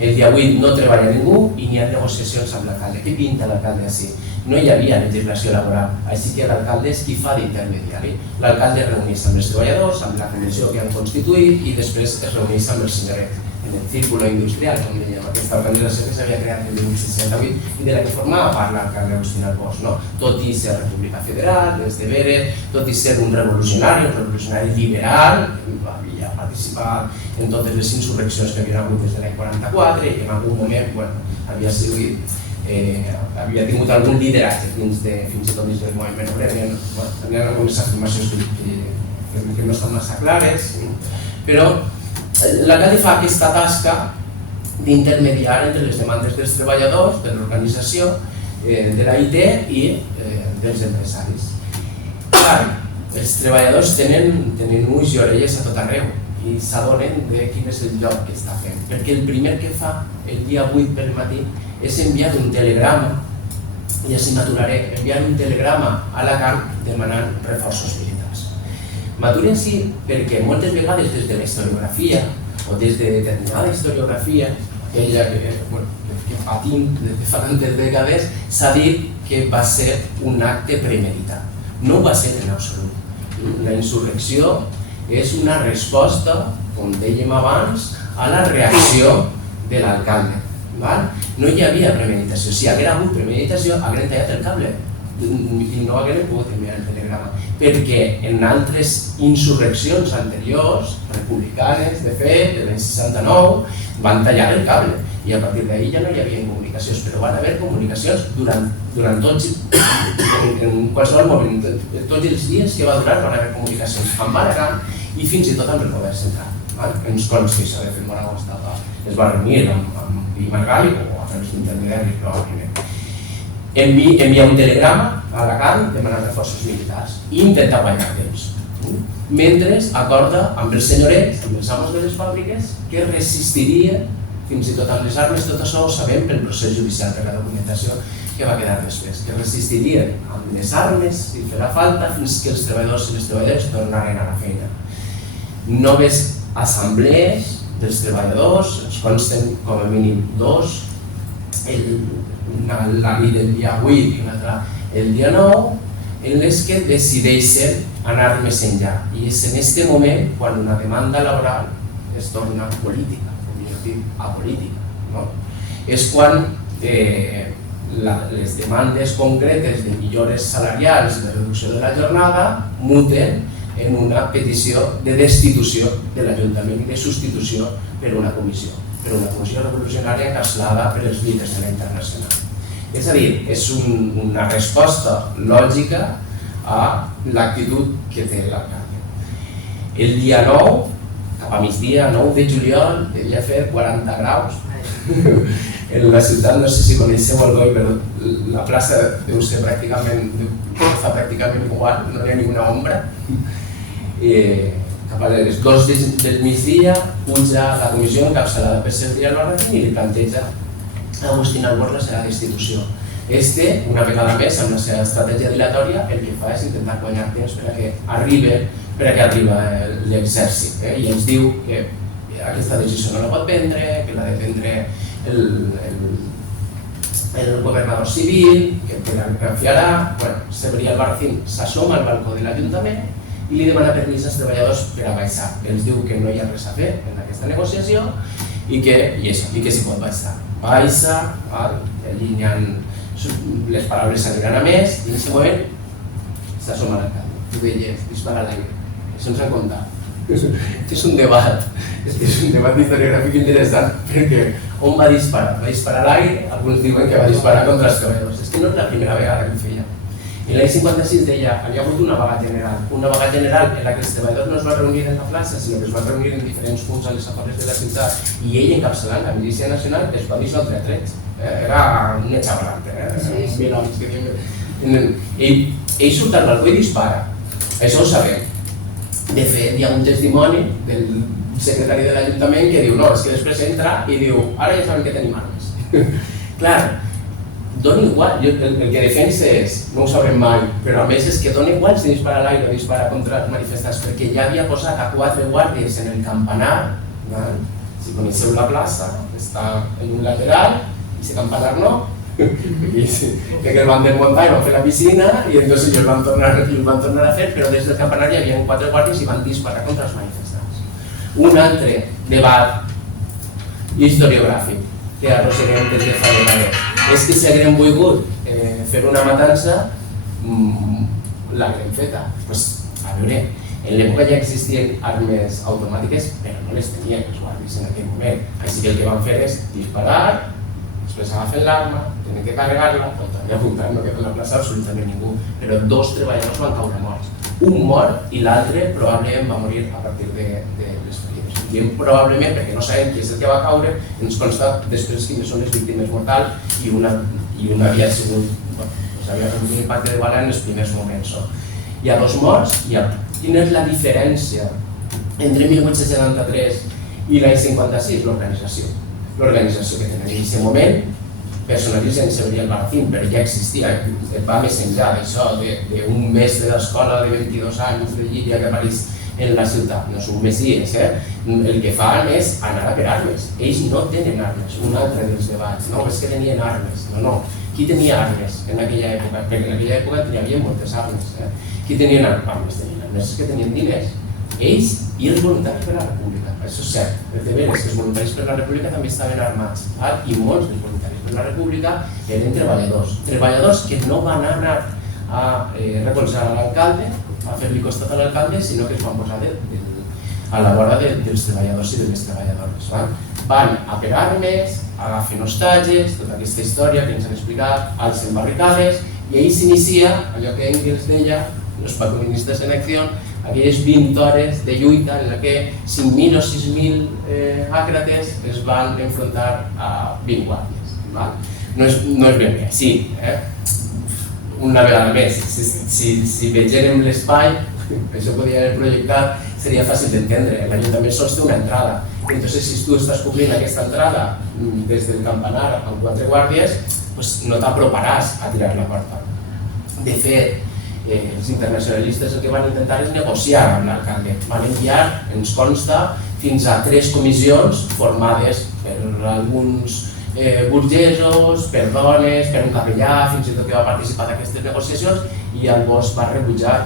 El dia 8 no treballa ningú i n'hi ha negociacions amb l'alcalde. Què pinta l'alcalde així? No hi havia legislació laboral, així que l'alcalde és qui fa d'intermediari. L'alcalde es reuneix amb els treballadors, amb la comissió que han constituït i després es reuneix amb el senyoret, en el Círculo Industrial, com dèiem, aquesta organització que s'havia creat el 1868 i de la que formava part l'alcalde Agustín Albós. Tot i ser república federal, des de veres, tot i ser un revolucionari liberal, havia participat en totes les insurreccions que havien hagut des de l'any 44 i en algun moment havia tingut algun lideratge fins i tot dins del moviment obrer. Hi ha algunes afirmacions que no estan massa clares, però l'alcalde fa aquesta tasca d'intermediar entre les demandes dels treballadors, de l'organització, de l'AIT i dels empresaris. Clar, els treballadors tenen ulls i orelles a tot arreu i s'adonen de quin és el lloc que està fent, perquè el primer que fa el dia 8 pel matí és enviar un telegrama, ja s'hi m'aturaré, enviar un telegrama a Alacant demanant reforços militars. M'aturen-s'hi perquè moltes vegades des de la historiografia o des de determinada historiografia, aquella que patim des de fa tantes dècades, s'ha dit que va ser un acte premeditat. No ho va ser en absolut. La insurrecció és una resposta, com dèiem abans, a la reacció de l'alcalde. No hi havia premeditació. Si hagués hagut premeditació, hagués tallat el cable i no hagués pogut enviar el telegrama. Perquè en altres insurreccions anteriors, republicanes, de fet, de l'any 69, van tallar el cable i a partir d'ahir ja no hi havia comunicacions, però van haver comunicacions durant tots, en qualsevol moment, tots els dies que va durar van haver comunicacions amb Alacant i fins i tot amb el govern central. Ens consta que això de fet Moragó es va reunir amb Pi Margall o a través d'intermediaris probablement. Envia un telegrama a Alacant demanant reforços militars i intenta guanyar temps. Mentre acorda amb els senyorets, amb els amos de les fàbriques, que resistiria fins i tot amb les armes. Tot això ho sabem pel procés judicial, per la documentació que va quedar després, que resistirien amb les armes, si farà falta, fins que els treballadors i les treballadores tornaren a la feina. Noves assemblees dels treballadors, ens consten com a mínim dos, la nit del dia 8 i una altra el dia 9, en les que decideixen anar més enllà. I és en aquest moment quan una demanda laboral es torna política, podríem dir apolítica. És quan les demandes concretes de millores salarials, de reducció de la jornada, muten en una petició de destitució de l'Ajuntament i de substitució per una comissió revolucionària encapçalada per els líders de la Internacional. És a dir, és una resposta lògica a l'actitud que té l'alcalde. El dia 9, cap a migdia, 9 de juliol, devia fer 40 graus. En la ciutat, no sé si coneixeu el Goi, però la plaça deu ser pràcticament igual, no hi ha ni una ombra. Cap a les 2 del migdia puja la comissió encapçalada per Sergi Albarracín i li planteja a Agustín Albós la seva destitució. Una vegada més, amb la seva estratègia dilatòria, el que fa és intentar guanyar temps per a que arriba l'exèrcit i ens diu que aquesta decisió no la pot prendre, que l'ha de prendre el governador civil, que la confiarà. Sergi Albarracín s'assoma al balcó de l'Ajuntament i li demana permís als treballadors per a baixar. Ens diu que no hi ha res a fer en aquesta negociació i que s'hi pot baixar. Baixa, les paraules s'aniran a més i en aquest moment s'assoma l'alcalde. Tu deies, dispara a l'aire. Això ens han contat. És un debat historiogràfic interessant perquè on va disparar? Va disparar a l'aire, alguns diuen que va disparar contra els treballadors. És que no és la primera vegada que ho feia. En l'any 56 deia que hi ha hagut una vaga general en la que els treballadors no es van reunir en la plaça, sinó que es van reunir en diferents punts a les afores de la ciutat i ell, encapçalant la milícia nacional, es va dissoldre a trets. Era un exabrante, mil homes que diuen. Ell surt al balcó i dispara, això ho sabem. De fet, hi ha un testimoni del secretari de l'Ajuntament que diu no, és que després entra i diu ara ja sabem que tenim armes. Clar, dona igual, el que defensa és, no ho sabrem mai, però a més és que dona igual si dispara a l'aire o dispara contra els manifestants, perquè ja havia posat a 4 guàrdies en el campanar, si coneixeu la plaça, està en un lateral, i ese campanar no, perquè el van desmuntar i van fer la piscina i entonces ells van tornar a fer, però des del campanar hi havia 4 guàrdies i van disparar contra els manifestants. Un altre debat i historiogràfic que arrosseguem des de fa vegades. És que si haguem volgut fer una matança, l'haguem feta. A veure, en l'època ja existien armes automàtiques, però no les tenien els guàrdies en aquell moment. Així que el que van fer és disparar, després agafen l'arma, tenen que carregar-la, també apuntant, no queda a la plaça absolutament ningú, però 2 treballadors van caure morts. Un mort i l'altre probablement va morir a partir de les ferides. Diem probablement perquè no sabem qui és el que va caure, ens consta després quines són les víctimes mortals i una havia sigut, havia rebut un impacte de bala en els primers moments. Hi ha 2 morts, quina és la diferència entre 1873 i l'any 56? L'organització. L'organització que tenen en aquest moment, personalitzen Severià el Barracín, però ja existia, va més enllà d'això, d'un mestre d'escola de 22 anys de Llíria que apareix en la ciutat, no són messies, el que fan és anar a per armes. Ells no tenen armes, un altre dels debats, no, és que tenien armes, no. Qui tenia armes en aquella època? Perquè en aquella època hi havia moltes armes. Qui tenien armes? Tenien armes que tenien diners. Ells i els voluntaris per la República, això és cert. El de veres que els voluntaris per la República també estaven armats, i molts dels voluntaris per la República eren treballadors que no van anar a recolzar a l'alcalde, a fer-li costat a l'alcalde, sinó que es van posar a la vora dels treballadors i de les treballadores. Van a per armes, agafen hostatges, tota aquesta història que ens han explicat, alcen barricades, i ahir s'inicia allò que Engels deia, los pacoministes en acció, aquelles 20 hores de lluita en què 5.000 o 6.000 àcrates es van enfrontar a 20 guàrdies. No és ben bé, sí. Una vegada més, si vegem l'espai, això podria haver projectat, seria fàcil d'entendre. L'Ajuntament sols té una entrada. Entonces, si tu estàs cobrint aquesta entrada des del campanar amb 4 guàrdies, no t'aproparàs a tirar la porta. De fet, els internacionalistes el que van intentar és negociar amb l'alcalde. Van enviar, ens consta, fins a 3 comissions formades per alguns burgesos, per dones, per un capellà, fins i tot que va participar d'aquestes negociacions, i el Bosch va rebutjar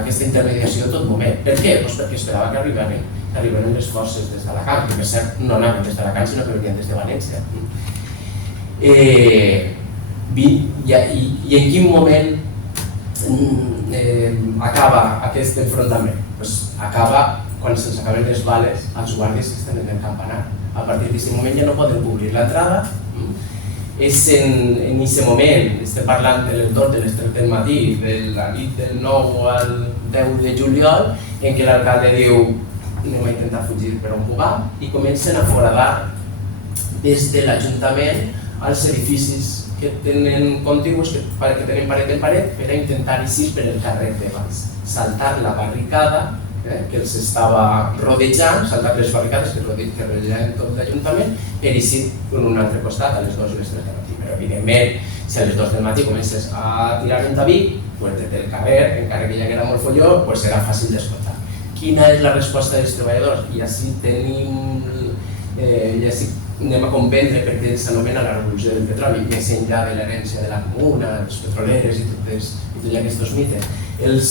aquesta intermediació en tot moment. Per què? Perquè esperava que arribaren les forces des d'Alacant, que per cert no anaven des d'Alacant, sinó que venien des de València. I en quin moment acaba aquest enfrontament? Acaba quan se'ls acaben les bales als guàrdies que estan en el campanar. A partir d'aquest moment ja no poden cobrir l'entrada. És en aquest moment, estem parlant de l'entorn de les 3 del matí, de la nit del 9 al 10 de juliol, en què l'alcalde diu anem a intentar fugir per on puguem, i comencen a foradar des de l'Ajuntament als edificis que tenen contigus, que tenen paret en paret, per a intentar eixir per el carrer de baix. Saltar la barricada que els estava rodejant, saltar les barricades que rodejaven tot l'Ajuntament, per eixir per un altre costat a les 2 i les 3 del matí. Però evidentment, si a les 2 del matí comences a tirar un tabic, des del carrer, encara que ja era molt folló, serà fàcil d'escoltar. Quina és la resposta dels treballadors? I així tenim, i així anem a comprendre per què s'anomena la revolució del petroli, més enllà de l'herència de la comuna, les petroleres i tots aquests mites. Els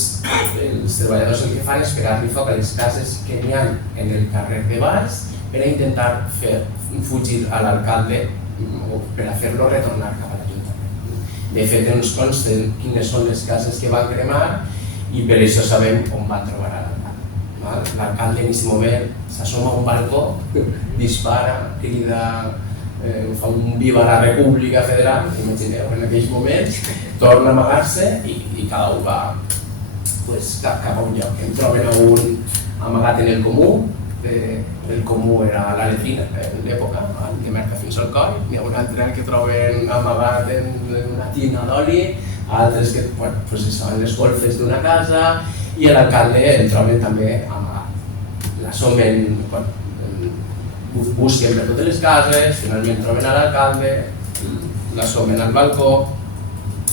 treballadors el que fan és pegar-li foc a les cases que n'hi ha en el carrer de baix per a intentar fer fugir a l'alcalde o per a fer-lo retornar cap a l'Ajuntament. De fet, ens consten quines són les cases que van cremar i per això sabem on van trobar a l'alcalde. L'alcalde en aquest moment s'assoma a un balcó, dispara, crida, fa un viva la República Federal, imagineu, en aquells moments, torna a amagar-se i cada un va cap a un lloc. En troben a un amagat en el comú, el comú era la letrina en l'època, que marca fins al coll, n'hi ha un altre que troben amagat en una tina d'oli, altres que són les golfes d'una casa, i l'alcalde el troben també amagat. L'assomen, busquen per totes les cases, finalment troben a l'alcalde, l'assomen al balcó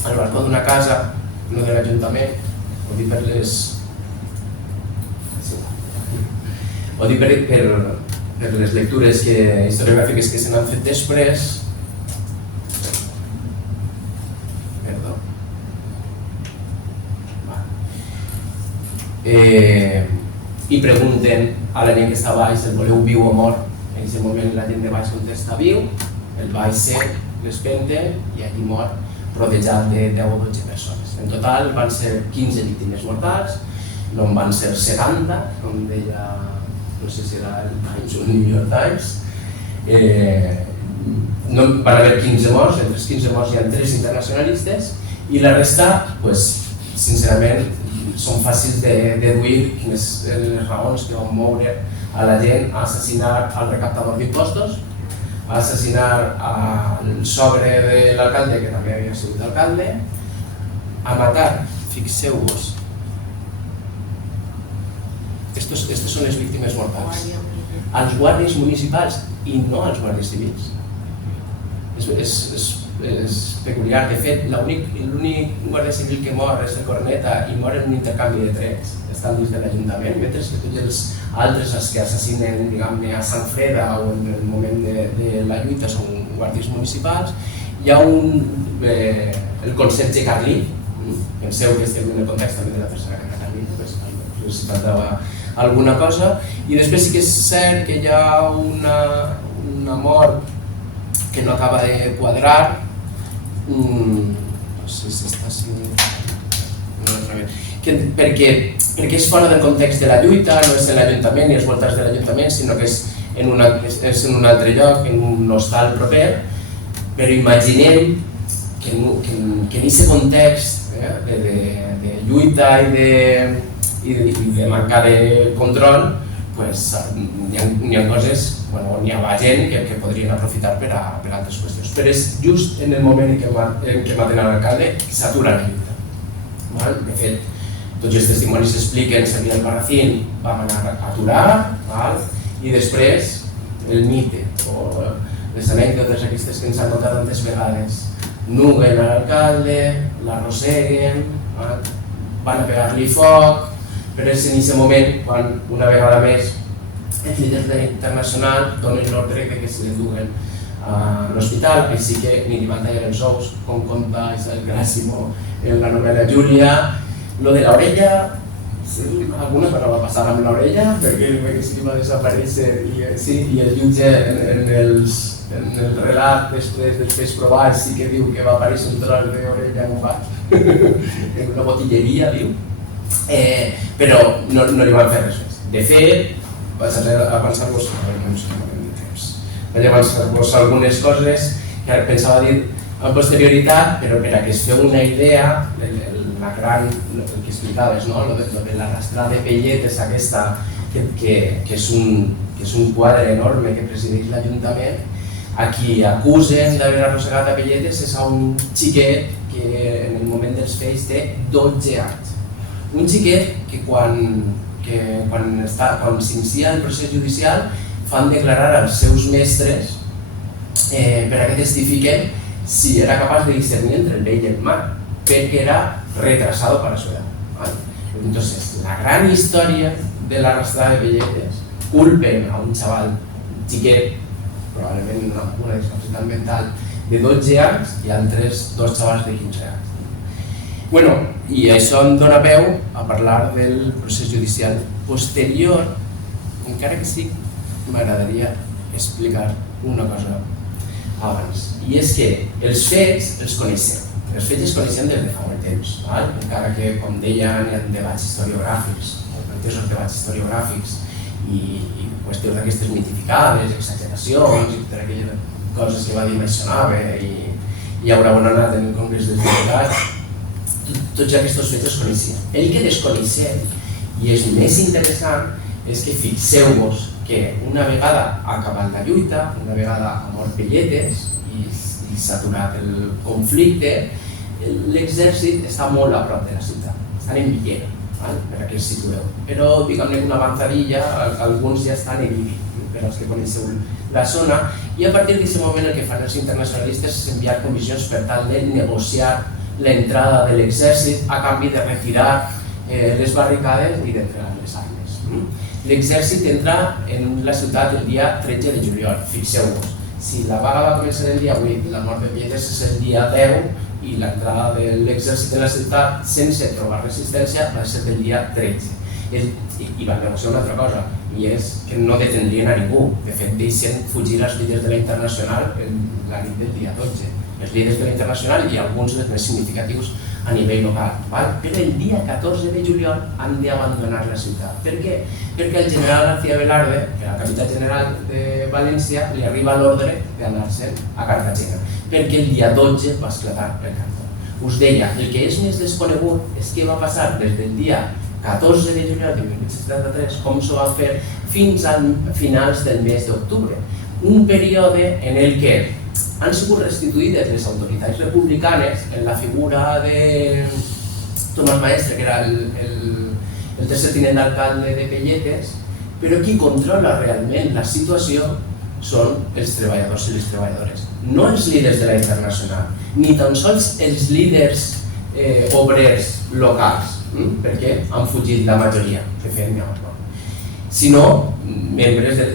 d'una casa, no de l'Ajuntament, ho dic per les lectures historiogràfiques que se n'han fet després. Perdó. I pregunten a la gent que està baix, el voleu viu o mort, en aquest moment la gent de baix on està viu, el baixa l'espenta i aquí mor rodejat de 10 o 12 persones. En total van ser 15 víctimes mortals, no en van ser 70, com deia, no sé si era el Times o el New York Times. Van haver 15 morts, entre els 15 morts hi ha 3 internacionalistes i la resta, sincerament, són fàcils de deduir quines les raons que van moure a la gent a assassinar al recaptador d'impostos, a assassinar al sogre de l'alcalde, que també havia sigut alcalde, a matar, fixeu-vos, aquestes són les víctimes mortals, als guàrdies municipals i no als guàrdies civils. És peculiar, de fet, l'únic guàrdia civil que mor és el Corneta i mor en un intercanvi de trets, estan dins de l'Ajuntament, mentre que tots els altres els que assassinen a Sant Freda o en el moment de la lluita són guàrdies municipals. Hi ha el conserge Carlí, penseu que estem en el context també de la Tercera Guerra Carlina, si faltava alguna cosa, i després sí que és cert que hi ha una mort que no acaba de quadrar, no sé si està perquè és fora del context de la lluita, no és en l'Ajuntament ni els voltants de l'Ajuntament, sinó que és en un altre lloc, en un hostal proper, però imaginem que en aquest context de lluita i de manca de control hi ha coses, n'hi ha gent que podrien aprofitar per a altres qüestions, però és just en el moment en què maten l'alcalde que s'atura la lluita. De fet, tots els testimonis expliquen que Xavier Albarracín vam anar a aturar i després el mite o les anècdotes aquestes que ens han contat tantes vegades. Nuguen a l'alcalde, l'arrosseguen, van a pegar-li foc, però és en aquest moment quan una vegada més els líders internacional donen l'ordre que se l'enduguen a l'hospital, així que ni li van tallar els ous, com conta Isabel Gràssimo en la novel·la Júlia. Lo de l'orella, alguna cosa va passar amb l'orella, perquè sí que va desaparèixer i el jutge en el relat després dels fets provats sí que diu que va aparèixer un tros d'orella en una botilleria, diu. Però no li van fer res més. De fet, vaig avançar-vos algunes coses que pensava dir amb posterioritat, però per a que es feu una idea, el que explicaves, de l'arrastrada de pelletes aquesta, que és un quadre enorme que presideix l'Ajuntament, a qui acusen d'haver arrossegat a pelletes és a un xiquet que en el moment dels fets té 12 anys. Un xiquet que quan s'inicia el procés judicial fan declarar als seus mestres per a que testifiquen si era capaç de discernir entre el bé i el mal, perquè era retrasado para su edad. Entonces, la gran història de l'arrastrada de pelletes culpen a un xaval xiquet, probablement una discapacitat mental, de 12 anys i altres dos xavals de 15 anys. I això em dona peu a parlar del procés judicial posterior, encara que sí m'agradaria explicar una cosa abans, i és que els fets els coneixem. Els fets es coneixen des de fa molt temps, encara que, com deia, hi ha debats historiogràfics, o entesos debats historiogràfics, i qüestions d'aquestes mitificades, exageracions, i totes aquelles coses que va dir mencionava i haurà anat en el Congrés dels Diputats. Tots aquests fets els coneixem. El que desconeixem, i és més interessant, és que fixeu-vos que una vegada ha acabat la lluita, una vegada ha mort pelletes i s'ha aturat el conflicte, l'exèrcit està molt a prop de la ciutat, estan en Villera, per a que es situeu. Però, diguem-ne, una avanzadilla, alguns ja estan en Ibi, per als que coneixeu la zona, i a partir d'aquest moment el que fan els internacionalistes és enviar comissions per tal de negociar l'entrada de l'exèrcit a canvi de retirar les barricades i d'entregar les armes. L'exèrcit entra en la ciutat el dia 13 de juliol, fixeu-vos. Si la vaga va començar el dia 8, la mort de Pelletes és el dia 10 i l'entrada de l'exèrcit en la ciutat sense trobar resistència va ser el dia 13. I van negociar una altra cosa, i és que no detendrien a ningú. De fet, deixen fugir els líders de la Internacional la nit del dia 12. Els líders de la Internacional i alguns dels més significatius a nivell local. Però el dia 14 de juliol han d'abandonar la ciutat. Per què? Perquè el general García Velarde, que era el capità general de València, li arriba l'ordre d'anar-se'n a Cartagena, perquè el dia 12 va esclatar el cantó. Us deia, el que és més desconegut és què va passar des del dia 14 de juliol de 1873, com s'ho van fer fins a finals del mes d'octubre. Un període en el que han sigut restituïdes les autoritats republicanes en la figura de Tomàs Maestre, que era el tercer tinent d'alcalde de Pelletes, però qui controla realment la situació són els treballadors i les treballadores, no els líders de la Internacional, ni tan sols els líders obrers locals, perquè han fugit la majoria, de fet, sinó membres del...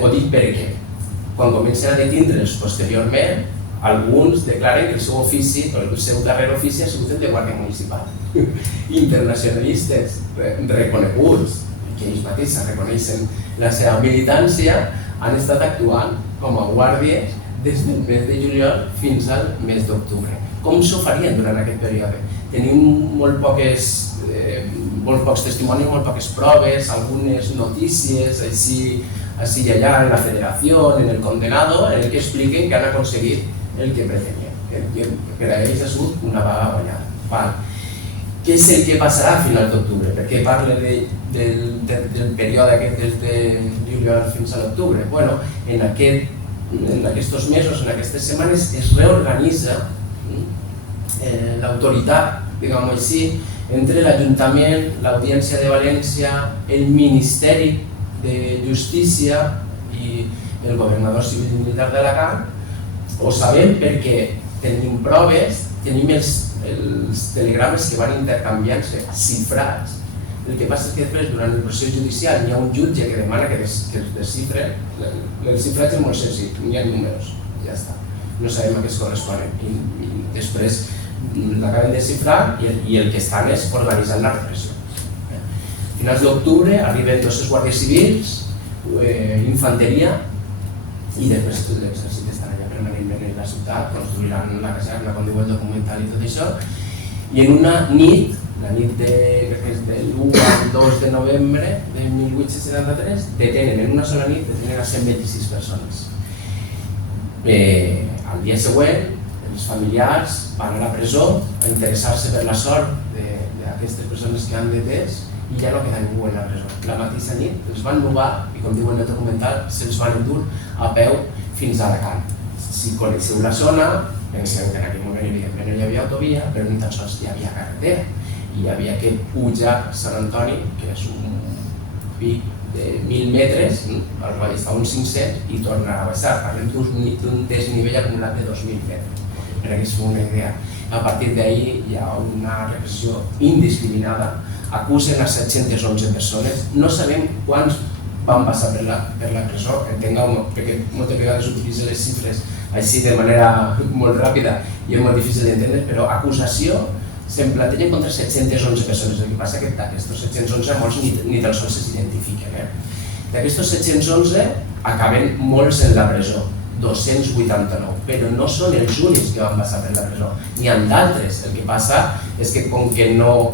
Ho dic per què? Quan comencen a detindre'ls posteriorment, alguns declaren que el seu ofici, el seu darrer ofici ha sigut el de guàrdia municipal. Internacionalistes reconeguts, que ells mateixos reconeixen la seva militància, han estat actuant com a guàrdies des del mes de juliol fins al mes d'octubre. Com s'ho farien durant aquest període? Tenim molt pocs testimonis, molt poques proves, algunes notícies, així i allà, en la federació, en el condenado, en el que expliquen que han aconseguit el que pretenien, que per a ells ha sigut una vaga guanyada. Què és el que passarà a final d'octubre? Per què parla del període aquest des de juliol fins a l'octubre? Bueno, en aquests mesos, en aquestes setmanes, es reorganitza l'autoritat, diguem-ho així, entre l'Ajuntament, l'Audiència de València, el Ministeri de Justícia i el governador civil i militar d'Alacant. Ho sabem perquè tenim proves, tenim els telegrames que van intercanviant-se, xifrats. El que passa és que després, durant el procés judicial, hi ha un jutge que demana que es desxifre. El xifratge és molt senzill, n'hi ha números, ja està. No sabem a què es corresponen. I després l'acaben de xifrar i el que estan és organitzant la repressió. A finals d'octubre arriben tots els guàrdies civils, infanteria, i després l'exèrcit estarà allà permanentment en la ciutat, construiran la caserna, com diu el documental i tot això, i en una nit, la nit de l'1 al 2 de novembre de 1873, detenen en una sola nit a 126 persones. Al dia següent, els familiars van a la presó a interessar-se per la sort d'aquestes persones que han detès i ja no queda ningú en la presó. La mateixa nit els van robar i, com diu en el documental, se'ls van endur a peu fins a Alacant. Si coneixeu la zona, penseu que en aquell moment evidentment no hi havia autovia, però ni tan sols hi havia carretera. I hi havia aquest pujar Sant Antoni, que és un pic de 1.000 metres, al qual està uns 500 i torna a baixar. Parlem d'un desnivell acumulat de 2.000 metres, per a que es feu una idea. A partir d'ahir hi ha una repressió indiscriminada, acusen a 711 persones, no sabem quants van passar per la presó, entengueu-ho, perquè moltes vegades utilitzen les xifres així de manera molt ràpida i és molt difícil d'entendre, però acusació se'n planteja contra 711 persones. El que passa és que d'aquestos 711 molts ni tan sols s'identifiquen. D'aquestos 711 acaben molts en la presó, 289, però no són els únics que van passar per la presó, n'hi ha d'altres. El que passa és que com que no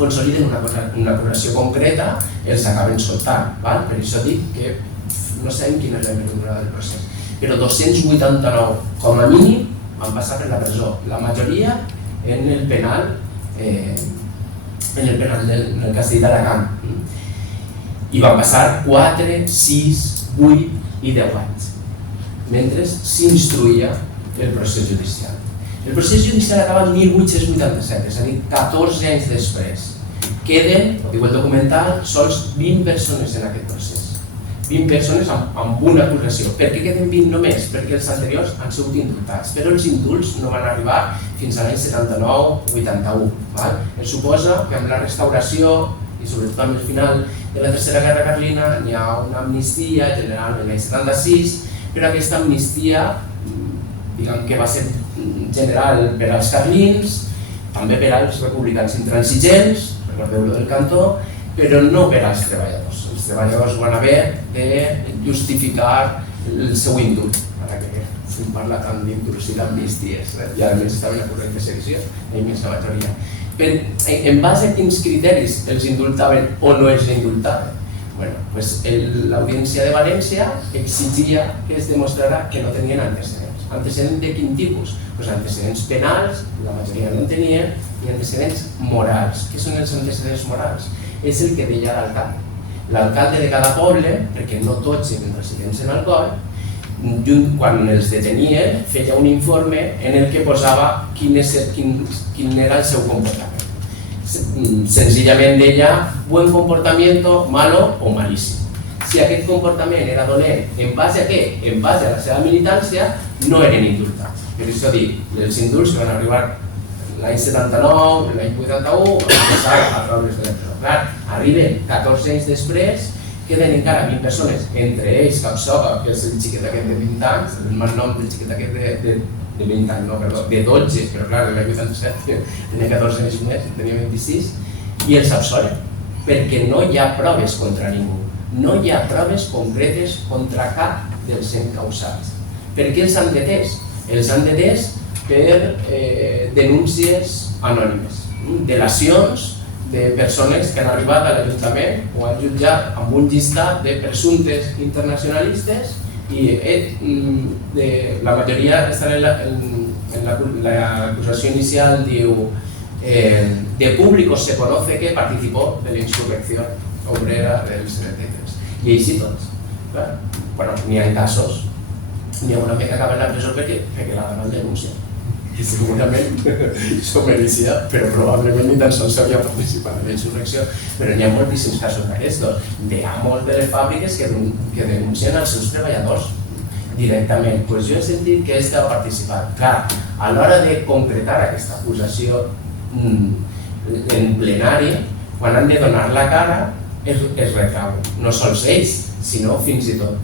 consoliden una acusació concreta, els acaben soltant. Per això dic que no sabem quina és l'envergadura del procés, però 289 com a mínim van passar per la presó, la majoria en el penal del castell d'Alacant. I van passar 4, 6, 8 i 10 anys, mentre s'instruïa el procés judicial. El procés judicial acaba en 1887, és a dir, 14 anys després. Queden, com diu el documental, sols 20 persones en aquest procés. 20 persones amb una acusació. Per què queden 20 només? Perquè els anteriors han sigut indultats, però els indults no van arribar fins a l'any 79-81. Es suposa que amb la restauració i sobretot amb el final de la Tercera Guerra Carlina hi ha una amnistia general en l'any 76, però aquesta amnistia, diguem que va ser general per als carlins, també per als republicans intransigents, perquè recordeu-lo del cantó, però no per als treballadors. Els treballadors van haver de justificar el seu indult, ara que se'n parla tant d'indults i d'amnisties, i a més estaven a corrent de secció, la immensa majoria. En base a quins criteris els indultaven o no els indultaven? L'Audiència de València exigia que es demostrara que no tenien antecedents. Antecedents de quin tipus? Antecedents penals, la majoria no en tenien, i antecedents morals. Què són els antecedents morals? És el que deia l'alcalde. L'alcalde de cada poble, perquè no tots eren residents en Alcoi, quan els detenien, feia un informe en el que posava quin era el seu comportament. Senzillament deia buen comportamiento, malo o malíssim. Si aquest comportament era dolent, en base a què? En base a la seva militància, no eren indultats. Per això dic, els indults van arribar l'any 79, l'any 81, van passar a través de l'electró. Clar, arriben 14 anys després, queden encara 20 persones, entre ells Capsoga, que és el xiquet aquest de 20 anys, el mal nom del xiquet aquest de 20 anys, no, perdó, de 12, però clar, de l'any 87 tenia 14 anys més, tenia 26, i els absolen, perquè no hi ha proves contra ningú, no hi ha proves concretes contra cap dels encausats. Per què els han detès? Els han detès per denúncies anònimes, delacions de persones que han arribat a l'Ajuntament o han jutjat amb un llistat de presumptes internacionalistes i la majoria estan en l'acusació inicial, diu de público se conoce que participó de la insurrección obrera del 73. I així tots. N'hi ha casos, n'hi ha una que acaba en la presó perquè la dona el denuncia. I segurament s'ho mereixia, però probablement ni tan sols s'havia participat en la insurrecció. Però n'hi ha moltíssims casos d'aquestos, d'amos de les fàbriques que denuncien els seus treballadors directament. Jo he sentit que ells han participat. Clar, a l'hora de concretar aquesta acusació en plenari, quan han de donar la cara, es recauen. No sols ells, sinó fins i tot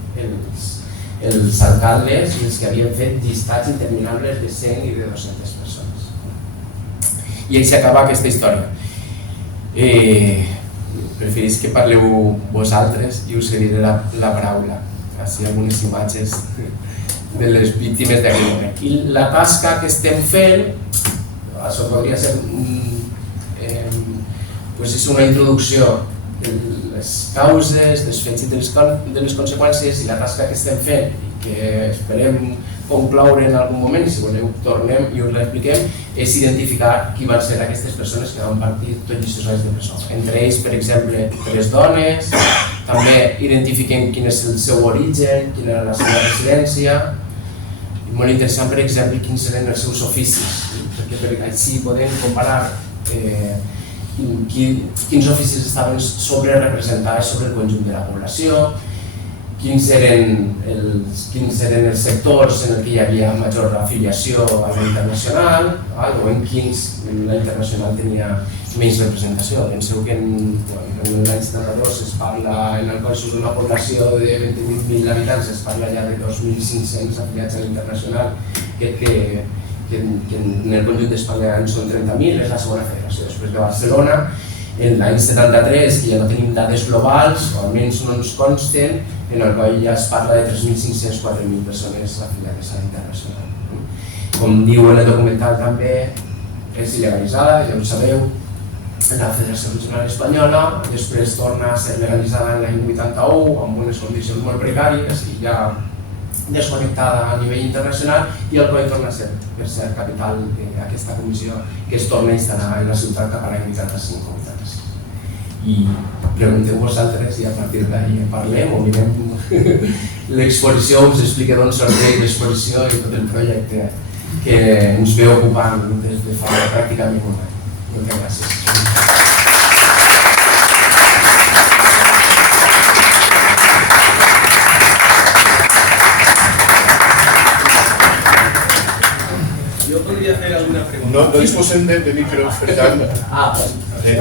els alcaldes i els que havien fet llistats interminables de 100 i de 200 persones. I així acaba aquesta història. Preferís que parleu vosaltres i us cediré la paraula. Així algunes imatges de les víctimes d'aquell moment. I la tasca que estem fent, això podria ser és una introducció de les causes, dels fets i de les conseqüències, i la tasca que estem fent i que esperem concloure en algun moment, i si voleu tornem i us l'expliquem, és identificar qui van ser aquestes persones que van partir tots aquests anys de presó. Entre ells, per exemple, les dones, també identifiquem quin és el seu origen, quina era la seva residència, i molt interessant, per exemple, quins eren els seus oficis, perquè així podem comparar quins oficis estaven sobrerepresentats sobre el conjunt de la població, quins eren els sectors en què hi havia major afiliació a la internacional, o en quins la internacional tenia menys representació. Penseu que en l'any 72 es parla, en el conjunt d'una població de 28.000 habitants, es parla ja de 2.500 afiliats a la internacional, que en el conjunt d'Espanya són 30.000, és la segona federació després de Barcelona. En l'any 73, que ja no tenim dades globals, o almenys no ens consten, en el qual ja es parla de 3.500 a 4.000 persones afiliades a la internacional. Com diu en el documental també, és il·legalitzada, ja ho sabeu, en la Federació Regional Espanyola, després torna a ser legalitzada en l'any 81, amb unes condicions molt precàries i ja desconnectada a nivell internacional, i el COI torna a ser, per ser capital d'aquesta comissió que es torna a instal·lar en la ciutat cap a l'any 85 o 86. I pregunteu vosaltres i a partir d'ahir parlem o mirem l'exposició, us explica d'on sorgeix l'exposició i tot el projecte que ens ve ocupant des de fa pràcticament un any. Moltes gràcies. No disposem de micros, per tant, per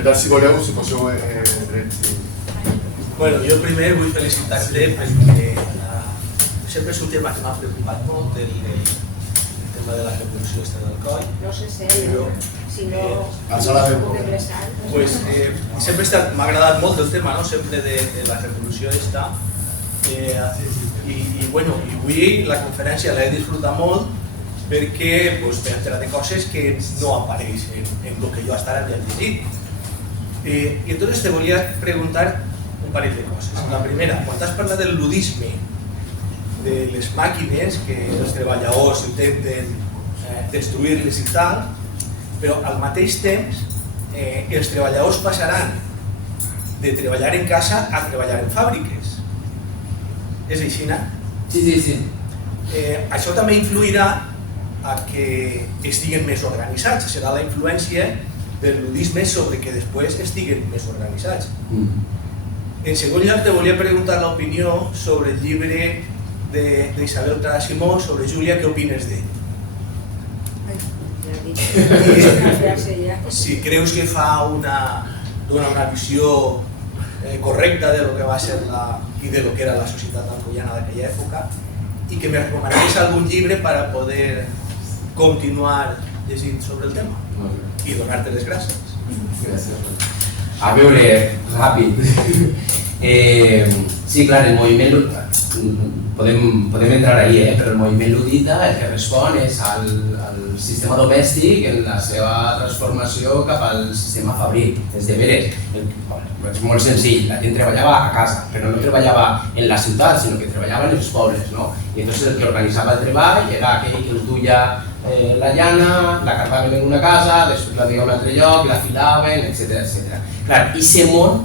tant, si voleu, si poseu dret. Bueno, jo primer vull felicitar-te perquè sempre és un tema que m'ha preocupat molt, el tema de la revolució del coll. No sé si no puc ingressar. Sempre m'ha agradat molt el tema, sempre de la revolució esta. I avui la conferència l'he disfrutat molt perquè m'he enterat de coses que no apareixen en el que jo hasta ara havia llegit. I entonces te volia preguntar un parell de coses. La primera, quan has parlat del ludisme de les màquines, que els treballadors intenten destruir-les i tal, però al mateix temps els treballadors passaran de treballar en casa a treballar en fàbriques. És així, no? Sí. Això també influirà a que estiguen més organitzats. Serà la influència del ludisme sobre que després estiguen més organitzats. En segon lloc, te volia preguntar l'opinió sobre el llibre d'Isabel Clara Simó sobre Júlia, què opines d'ell? Si creus que dona una visió correcta de lo que va ser i de lo que era la societat alcoiana d'aquella època, i que me recomanaries algun llibre per a poder continuar llegint sobre el tema i donar-te les gràcies. Gràcies. A veure, ràpid. Sí, clar, el moviment, podem entrar ahí, però el moviment ludita el que respon és al sistema domèstic en la seva transformació cap al sistema fabric. És de veres, és molt senzill, la gent treballava a casa, però no treballava en la ciutat, sinó que treballava en els pobles, no? I entonces el que organitzava el treball era aquell que el duia la llana, la cargaven en una casa, després la duia a un altre lloc, la filaven, etc. Clar, i aquest món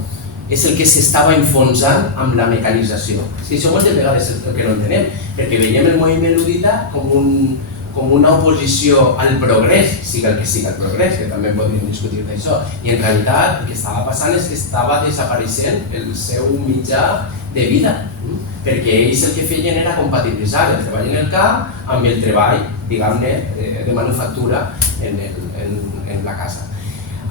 és el que s'estava enfonsant amb la mecanització. És que això moltes vegades és el que no entenem, perquè veiem el moviment ludita com una oposició al progrés, siga el que siga el progrés, que també podríem discutir d'això. I en realitat el que estava passant és que estava desapareixent el seu mitjà de vida, perquè ells el que feien era compatibilitzar el treball en el camp amb el treball, diguem-ne, de manufactura en la casa.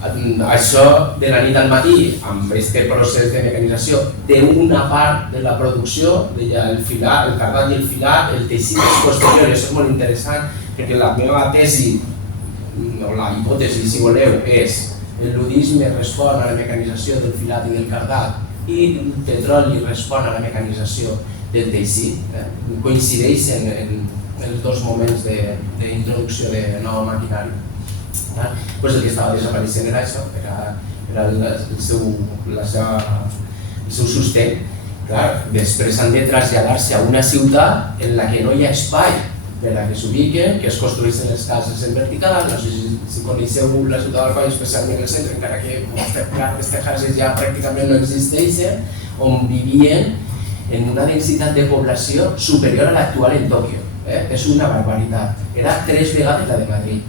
Això de la nit al matí, amb aquest procés de mecanització d'una part de la producció, el filat, el cardat i el filat, el teixit és posterior, i això és molt interessant, perquè la meva tesi, o la hipòtesi, si voleu, és el ludisme respon a la mecanització del filat i del cardat i el petroli respon a la mecanització del teixit, coincideixen en els dos moments d'introducció de nou maquinari. El que estava desapareixent era això, era el seu sostén. Després han de traslladar-se a una ciutat en la que no hi ha espai per a que s'ubiquen, que es construeixen les cases en vertical. No sé si coneixeu la ciutat del Coll, especialment el centre, encara que aquestes cases ja pràcticament no existeixen, on vivien en una densitat de població superior a l'actual en Tòquio. És una barbaritat. Era 3 vegades la de Madrid,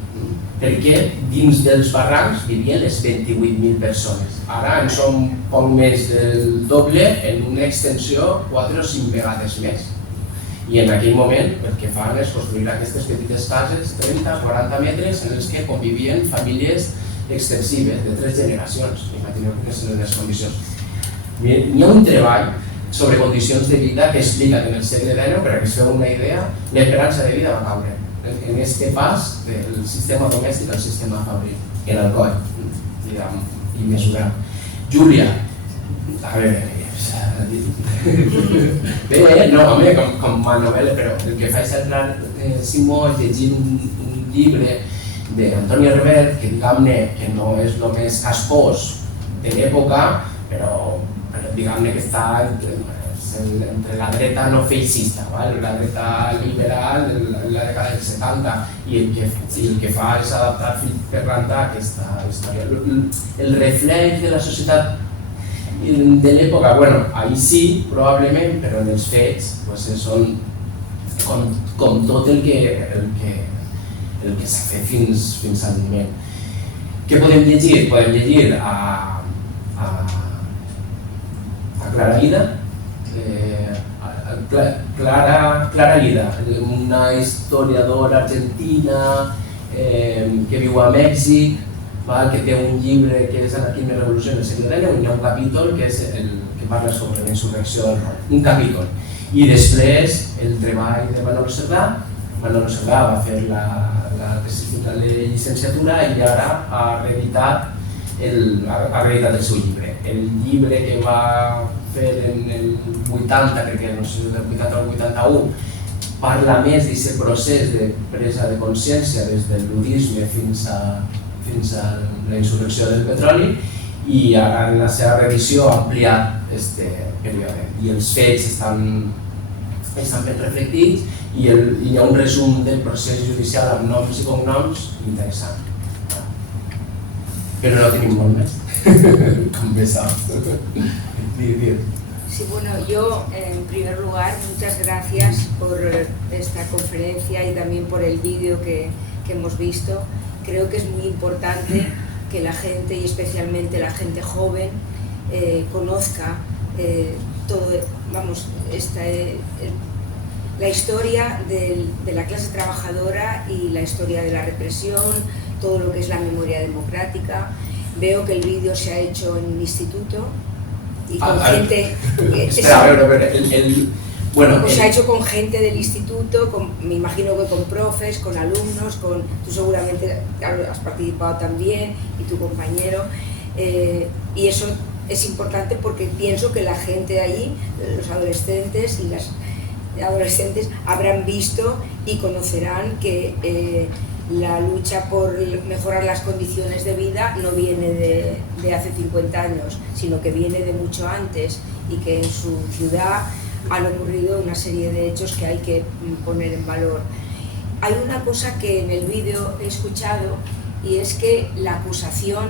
perquè dins dels barrancs vivien les 28.000 persones. Ara en som poc més del doble, en una extensió 4 o 5 vegades més. I en aquell moment el que fan és construir aquestes petites cases, 30-40 metres, en les que convivien famílies extensives de 3 generacions. Imagineu quines són les condicions. Hi ha un treball sobre condicions de vida que explica que en el segle XIX, per a que es feu una idea, l'esperança de vida va caure en aquest pas del sistema domèstic al sistema fàbric, en el coll, i mesurar. Júlia, a veure, bé, no, home, com a novel·la, però el que fa és Simó llegir un llibre d'Antonio Revert, que diguem-ne que no és el més caspós de l'època, però diguem-ne que està entre la dreta no feixista, la dreta liberal en la dècada dels 70, i el que fa és adaptar fil per randa aquesta història. El reflex de la societat de l'època, bueno, ahí sí, probablement, però en els fets són com tot el que s'ha fet fins al moment. Què podem llegir? Podem llegir a Clara Vida, Clara Vida, una historiadora argentina que viu a Mèxic, que té un llibre que és Anarquisme i Revolució en el segle XIX, i hi ha un capítol que és el que parla sobre la insurrecció del rol, un capítol. I després el treball de Manolo Cerdà Manolo Serra va fer la tesi final de llicenciatura i ara ha reeditat el seu llibre. El llibre que va fer en el 80, crec que no sé, del 80 al 81, parla més d'aquest procés de presa de consciència des del ludisme fins a la insurrecció del petroli, i en la seva revisió ha ampliat aquest període. I els fets estan ben reflectits i hi ha un resum del procés judicial amb noms i cognoms interessant. Pero no tenim molt més. Com bé saps. Sí, bueno, yo en primer lugar, muchas gracias por esta conferencia y también por el vídeo que hemos visto. Creo que es muy importante que la gente, y especialmente la gente joven, conozca la historia de la clase trabajadora y la historia de la represión, todo lo que es la memoria democrática. Veo que el vídeo se ha hecho en un instituto y con gente... Espera, a ver, se ha hecho con gente del instituto, me imagino que con profes, con alumnos, tú seguramente has participado también, y tu compañero, y eso es importante porque pienso que la gente de allí, los adolescentes y las adolescentes, habrán visto y conocerán que la lucha por mejorar las condiciones de vida no viene de hace 50 años, sino que viene de mucho antes, y que en su ciudad han ocurrido una serie de hechos que hay que poner en valor. Hay una cosa que en el vídeo he escuchado, y es que la acusación,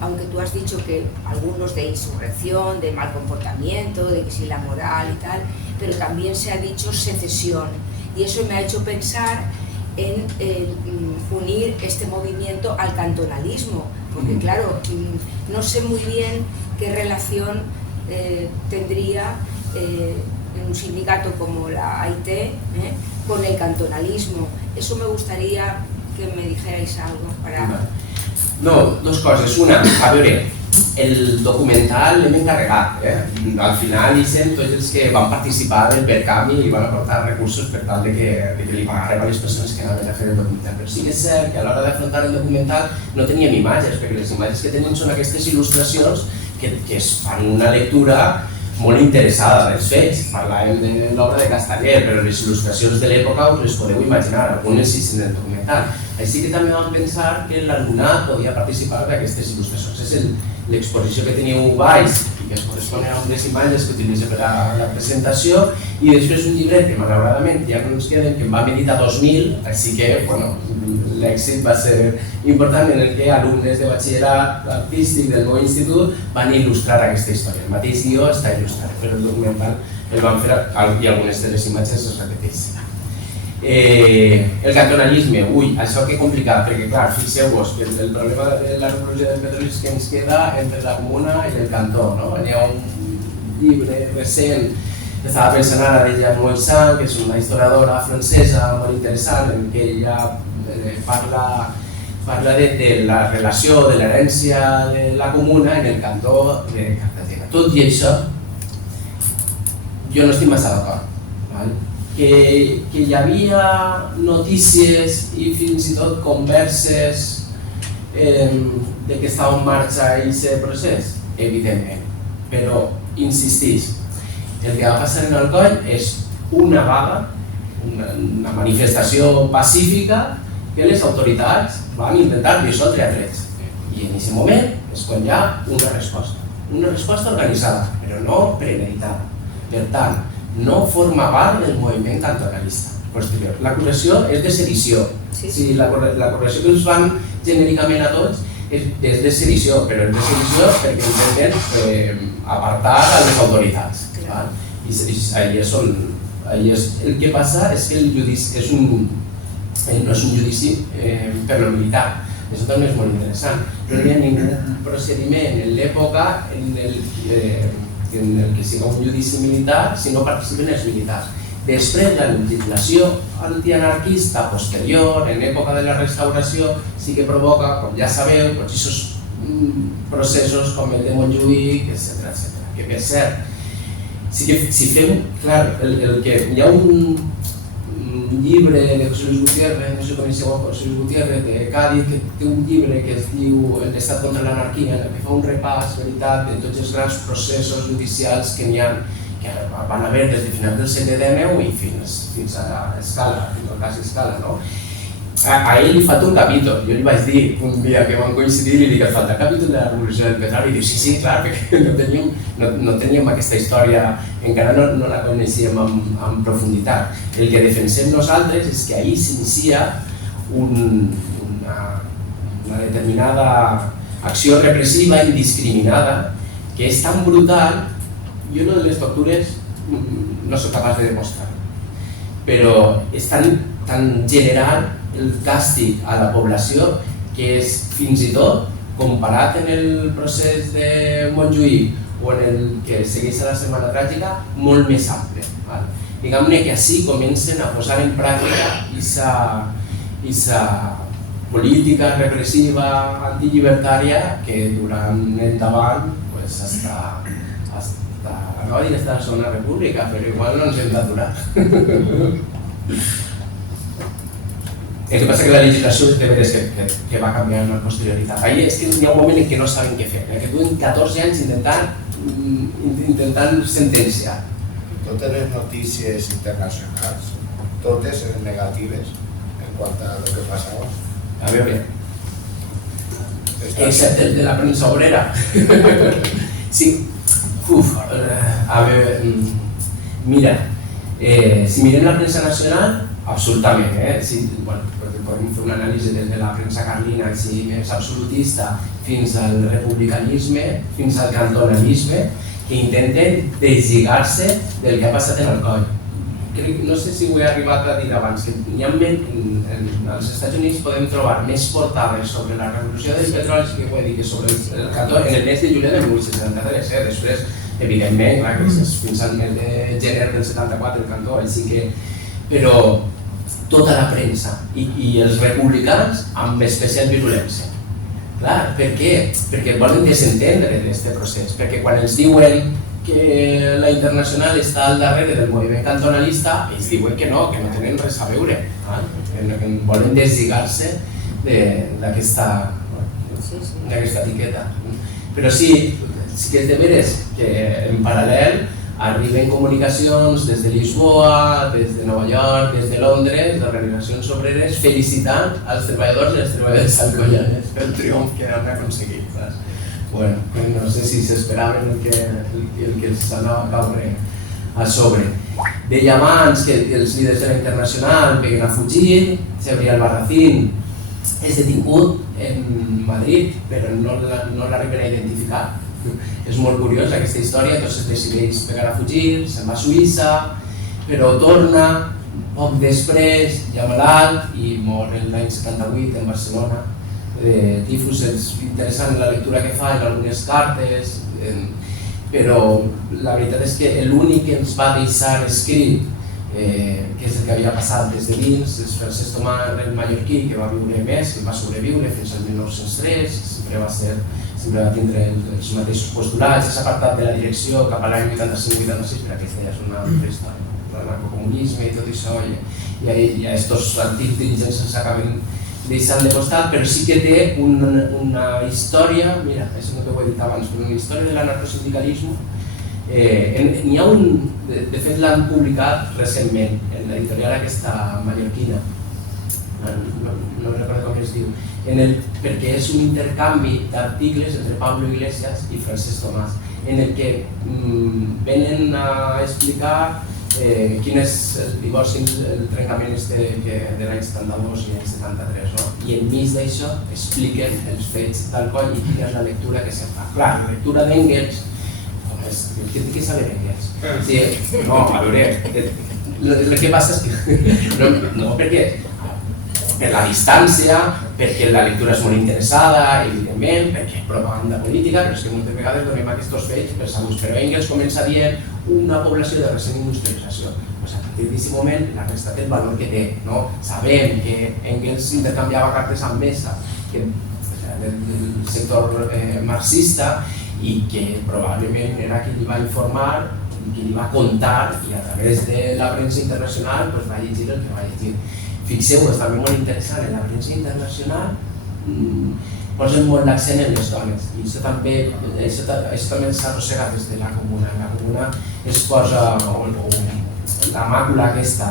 aunque tú has dicho que algunos de insurrección, de mal comportamiento, de que si la moral y tal, pero también se ha dicho secesión, y eso me ha hecho pensar en unir este movimiento al cantonalismo, porque claro, no sé muy bien qué relación tendría en un sindicato como la AIT con el cantonalismo. Eso me gustaría que me dijerais algo para... No, dos coses. Una, a veure, el documental l'hem encarregat. Al final hi sent tots els que van participar del Percami i van aportar recursos per tal de que li pagarem a les persones que anaven a fer el documental. Però sí que és cert que a l'hora d'afrontar el documental no teníem imatges, perquè les imatges que tenim són aquestes il·lustracions que es fan una lectura molt interessada dels fets. Parlàvem de l'obra de Castaller, però les il·lustracions de l'època us les podeu imaginar, algunes sí en el documental. Així que també vam pensar que l'alumnat podia participar d'aquestes il·lustracions. És l'exposició que teniu baix i que es correspon a unes imatges que utilitzo per a la presentació, i després un llibret que malauradament ja no ens queden, que em vam editar 2000, així que l'èxit va ser important, en el que alumnes de batxillerat artístic del meu institut van il·lustrar aquesta història. El mateix guió està il·lustrat, però el documental el van fer i algunes de les imatges es repeteixen. El cantonalisme, això que complicat, perquè clar, fixeu-vos que el problema de la revolució del petroli és que ens queda entre la comuna i el cantó. Hi ha un llibre recent, estava pensant ara, de Jean Moissan, que és una historiadora francesa molt interessant, en què ella parla de la relació de l'herència de la comuna en el cantó de Cartagena. Tot i això, jo no estic massa d'acord. Que hi havia notícies i fins i tot converses de que estava en marxa aquest procés, evidentment, però insistís, el que va passar en Alcoi és una vaga, una manifestació pacífica que les autoritats van intentar dissoldre a trets, i en aquest moment és quan hi ha una resposta organitzada, però no premeditada. Per tant, no forma part del moviment cantonalista posterior. L'acusació és de sedició. L'acusació que ens fan genèricament a tots és de sedició, però és de sedició perquè intenten apartar a les autoritats. El que passa és que el judici no és un judici per lo militar. Això també és molt interessant. No hi ha ningú procediment en l'època en el que siga un judici militar si no participen els militars. Després, la legislació antianarquista posterior, en època de la restauració, sí que provoca, com ja sabeu, aquests processos com el de Montjuïc, etc. Que per cert, si fem, clar, hi ha un llibre de José Luis Gutiérrez, no sé si coneixeu José Luis Gutiérrez, de Cádiz, que té un llibre que es diu L'Estat contra l'anarquia, en el que fa un repàs, veritat, de tots els grans processos judicials que n'hi ha, que van haver des de finals del segle XIX i fins a Escala, fins al cas Escala, no? A ell li falta un capítol. Jo li vaig dir un dia que vam coincidir i li dic que falta el capítol de la revolució del petroli i diu sí, clar, perquè no teníem aquesta història, encara no la coneixíem en profunditat. El que defensem nosaltres és que ahir s'inicia una determinada acció repressiva indiscriminada que és tan brutal. Jo de les tortures no soc capaç de demostrar, però és tan general el càstig a la població que és fins i tot comparat en el procés de Montjuïc o en el que segueix a la Setmana Tràgica molt més ample. Diguem-ne que així comencen a posar en pràctica aquesta política repressiva antillibertària que durant endavant hasta no dir hasta la Segona República, però igual no ens hem d'aturar. El que passa que la legislació és de veres que va canviar en la posterioritat. Ahir és que hi ha un moment en què no saben què fer, que duen 14 anys intentant sentenciar. Totes les notícies internacionals, totes eren negatives en quant a lo que passava. A veure, excepte el de la premsa obrera. Sí, a veure, mira, si mirem la premsa nacional, absolutament, podem fer una anàlisi des de la premsa carlina així més absolutista fins al republicanisme, fins al cantonalisme, que intenten deslligar-se del que ha passat en Alcoi. No sé si ho he arribat a dir abans, que als Estats Units podem trobar més portades sobre la revolució del petroli que ho he dit que sobre el cantó en el mes de juliol de 1873. Després, evidentment, fins al mes de gener del 74 el cantó, així que... Però tota la premsa i els republicans amb especial virulència. Clar, per què? Perquè volen desentendre d'aquest procés, perquè quan ens diuen que la Internacional està al darrere del moviment cantonalista, ells diuen que no tenen res a veure, que volen deslligar-se d'aquesta etiqueta. Però sí que és de veres que en paral·lel arriben comunicacions des de Lisboa, des de Nova York, des de Londres, d'organitzacions obreres felicitant els treballadors i les treballadores alcoianes pel triomf que han aconseguit. Bueno, no sé si s'esperaven el que els anava a caure a sobre. Deia abans que els líders de la Internacional venen a fugir, Xavier Albarracín és detingut en Madrid, però no l'arriben a identificar. És molt curiós aquesta història, entonces decideix pegar a fugir, se'n va a Suïssa, però torna poc després, ja malalt, i mor l'any 78 en Barcelona. Tifus és interessant la lectura que fa en algunes cartes, però la veritat és que l'únic que ens va deixar escrit, que és el que havia passat des de dins, és Francesc Tomàs el mallorquí, que va viure més, que va sobreviure fins al 1903, sempre va tindre els mateixos postulats, és apartat de la direcció cap a l'any 85-86, però aquesta ja és una altra història, l'anarcocomunisme i tot això, i aquests antics dirigents se'ls acaben deixant de costat, però sí que té una història, mira, és el que ho he dit abans, una història de l'anarcosindicalisme. N'hi ha un, de fet l'han publicat recentment, en l'editorial aquesta mallorquina, no recordo com es diu, perquè és un intercanvi d'articles entre Pablo Iglesias i Francesc Tomàs, en el que venen a explicar quin és el divorci, el trencament de l'any 72 i l'any 73, i enmig d'això expliquen els fets d'Alcoi i quina és la lectura que se'n fa. Clar, la lectura d'Engels, què té que saber Engels? No, a veure, el que passa és que no, perquè per la distància, perquè la lectura és molt interessada, evidentment, perquè és propaganda política, però és que moltes vegades donem aquests fets per sabuts. Però Engels comença dient una població de recent industrialització. A partir d'aquest moment, la resta té el valor que té. Sabem que Engels intercanviava cartes amb Mesa del sector marxista i que probablement era qui li va informar qui li va contar i a través de la premsa internacional va llegir el que va llegir. Fixeu-vos, també molt interessant, en la premsa internacional posen molt l'accent en les dones i això també s'arrossega des de la comuna. En la comuna es posa la màcula aquesta,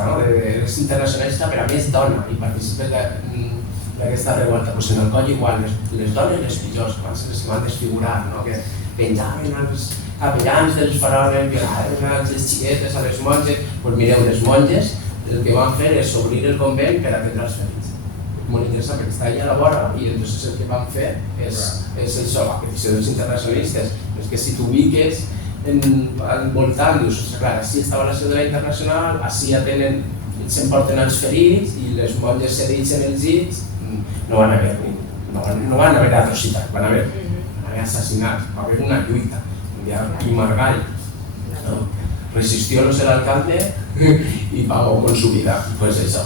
és internacionalista però a més dona i participa d'aquesta revolta. En el coll igual, les dones les pitjors, que van ser les que van desfigurar, que penjaven els capellans dels faraons, violaven les xiquetes, a les monges. Doncs mireu, les monges el que van fer és obrir el convent per atendre els ferits. Molt interessant, perquè està allà a la vora i entonces el que van fer és això, la petició dels internacionalistes. És que si t'ubiques al voltant, dius, clar, així estava la seu de la Internacional, així s'emporten els ferits i les monges s'edigen els llits, no van haver atrocitats, van haver assassinats, va haver una lluita, i Margall resistió el alcalde y pagó con su vida, pues eso.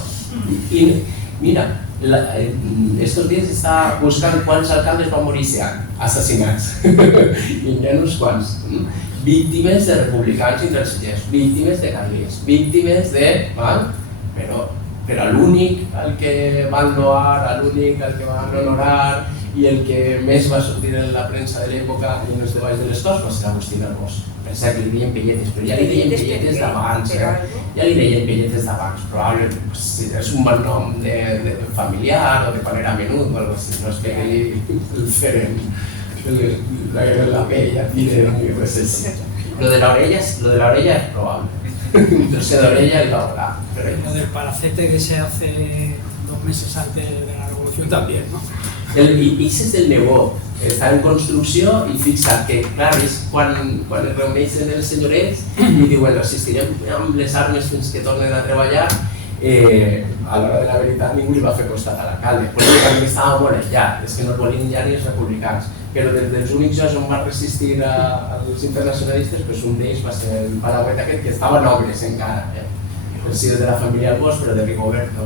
Y mira, estos días estaba buscando cuántos alcaldes van morir este any, assassinats, i hi ha uns quants. Víctimes de republicans intransigents, víctimes de carlins, víctimes de... Però l'únic al que van loar, l'únic al que van honorar i el que més va sortir en la premsa de l'època i en els deballs de les Corts va ser Agustí Arbós. Per cert, li deien pelletes, però ja li deien pelletes d'abans, ja li deien pelletes d'abans, probablement és un bon nom familiar o de quan era menut o alguna cosa, no és que li feren la pell a tira i res així. Lo de l'orella és probable. Entonces de orella y la otra. Lo del palacete que se hace 2 meses antes de la revolución también, ¿no? I ese és el Nebó, està en construcció i fixa't que, clar, és quan es reuneixen els senyorets i diuen resistirem amb les armes fins que tornen a treballar, a l'hora de la veritat ningú li va fer costat a l'alcalde, perquè també estava molt aïllat, és que no el volien ja ni els republicans. Però dels únics jocs on va resistir als internacionalistes, un d'ells va ser el Paraguet aquest, que estava nobles encara, per ser de la família Arbós, però de Rigoberto.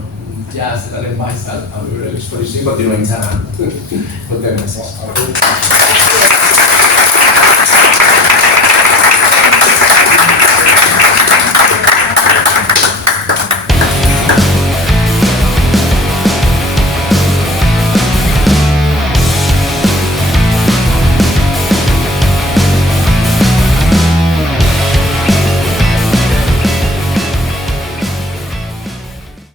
Ja se n'anem baix a veure l'exposició i continuem xerrant. Moltes gràcies.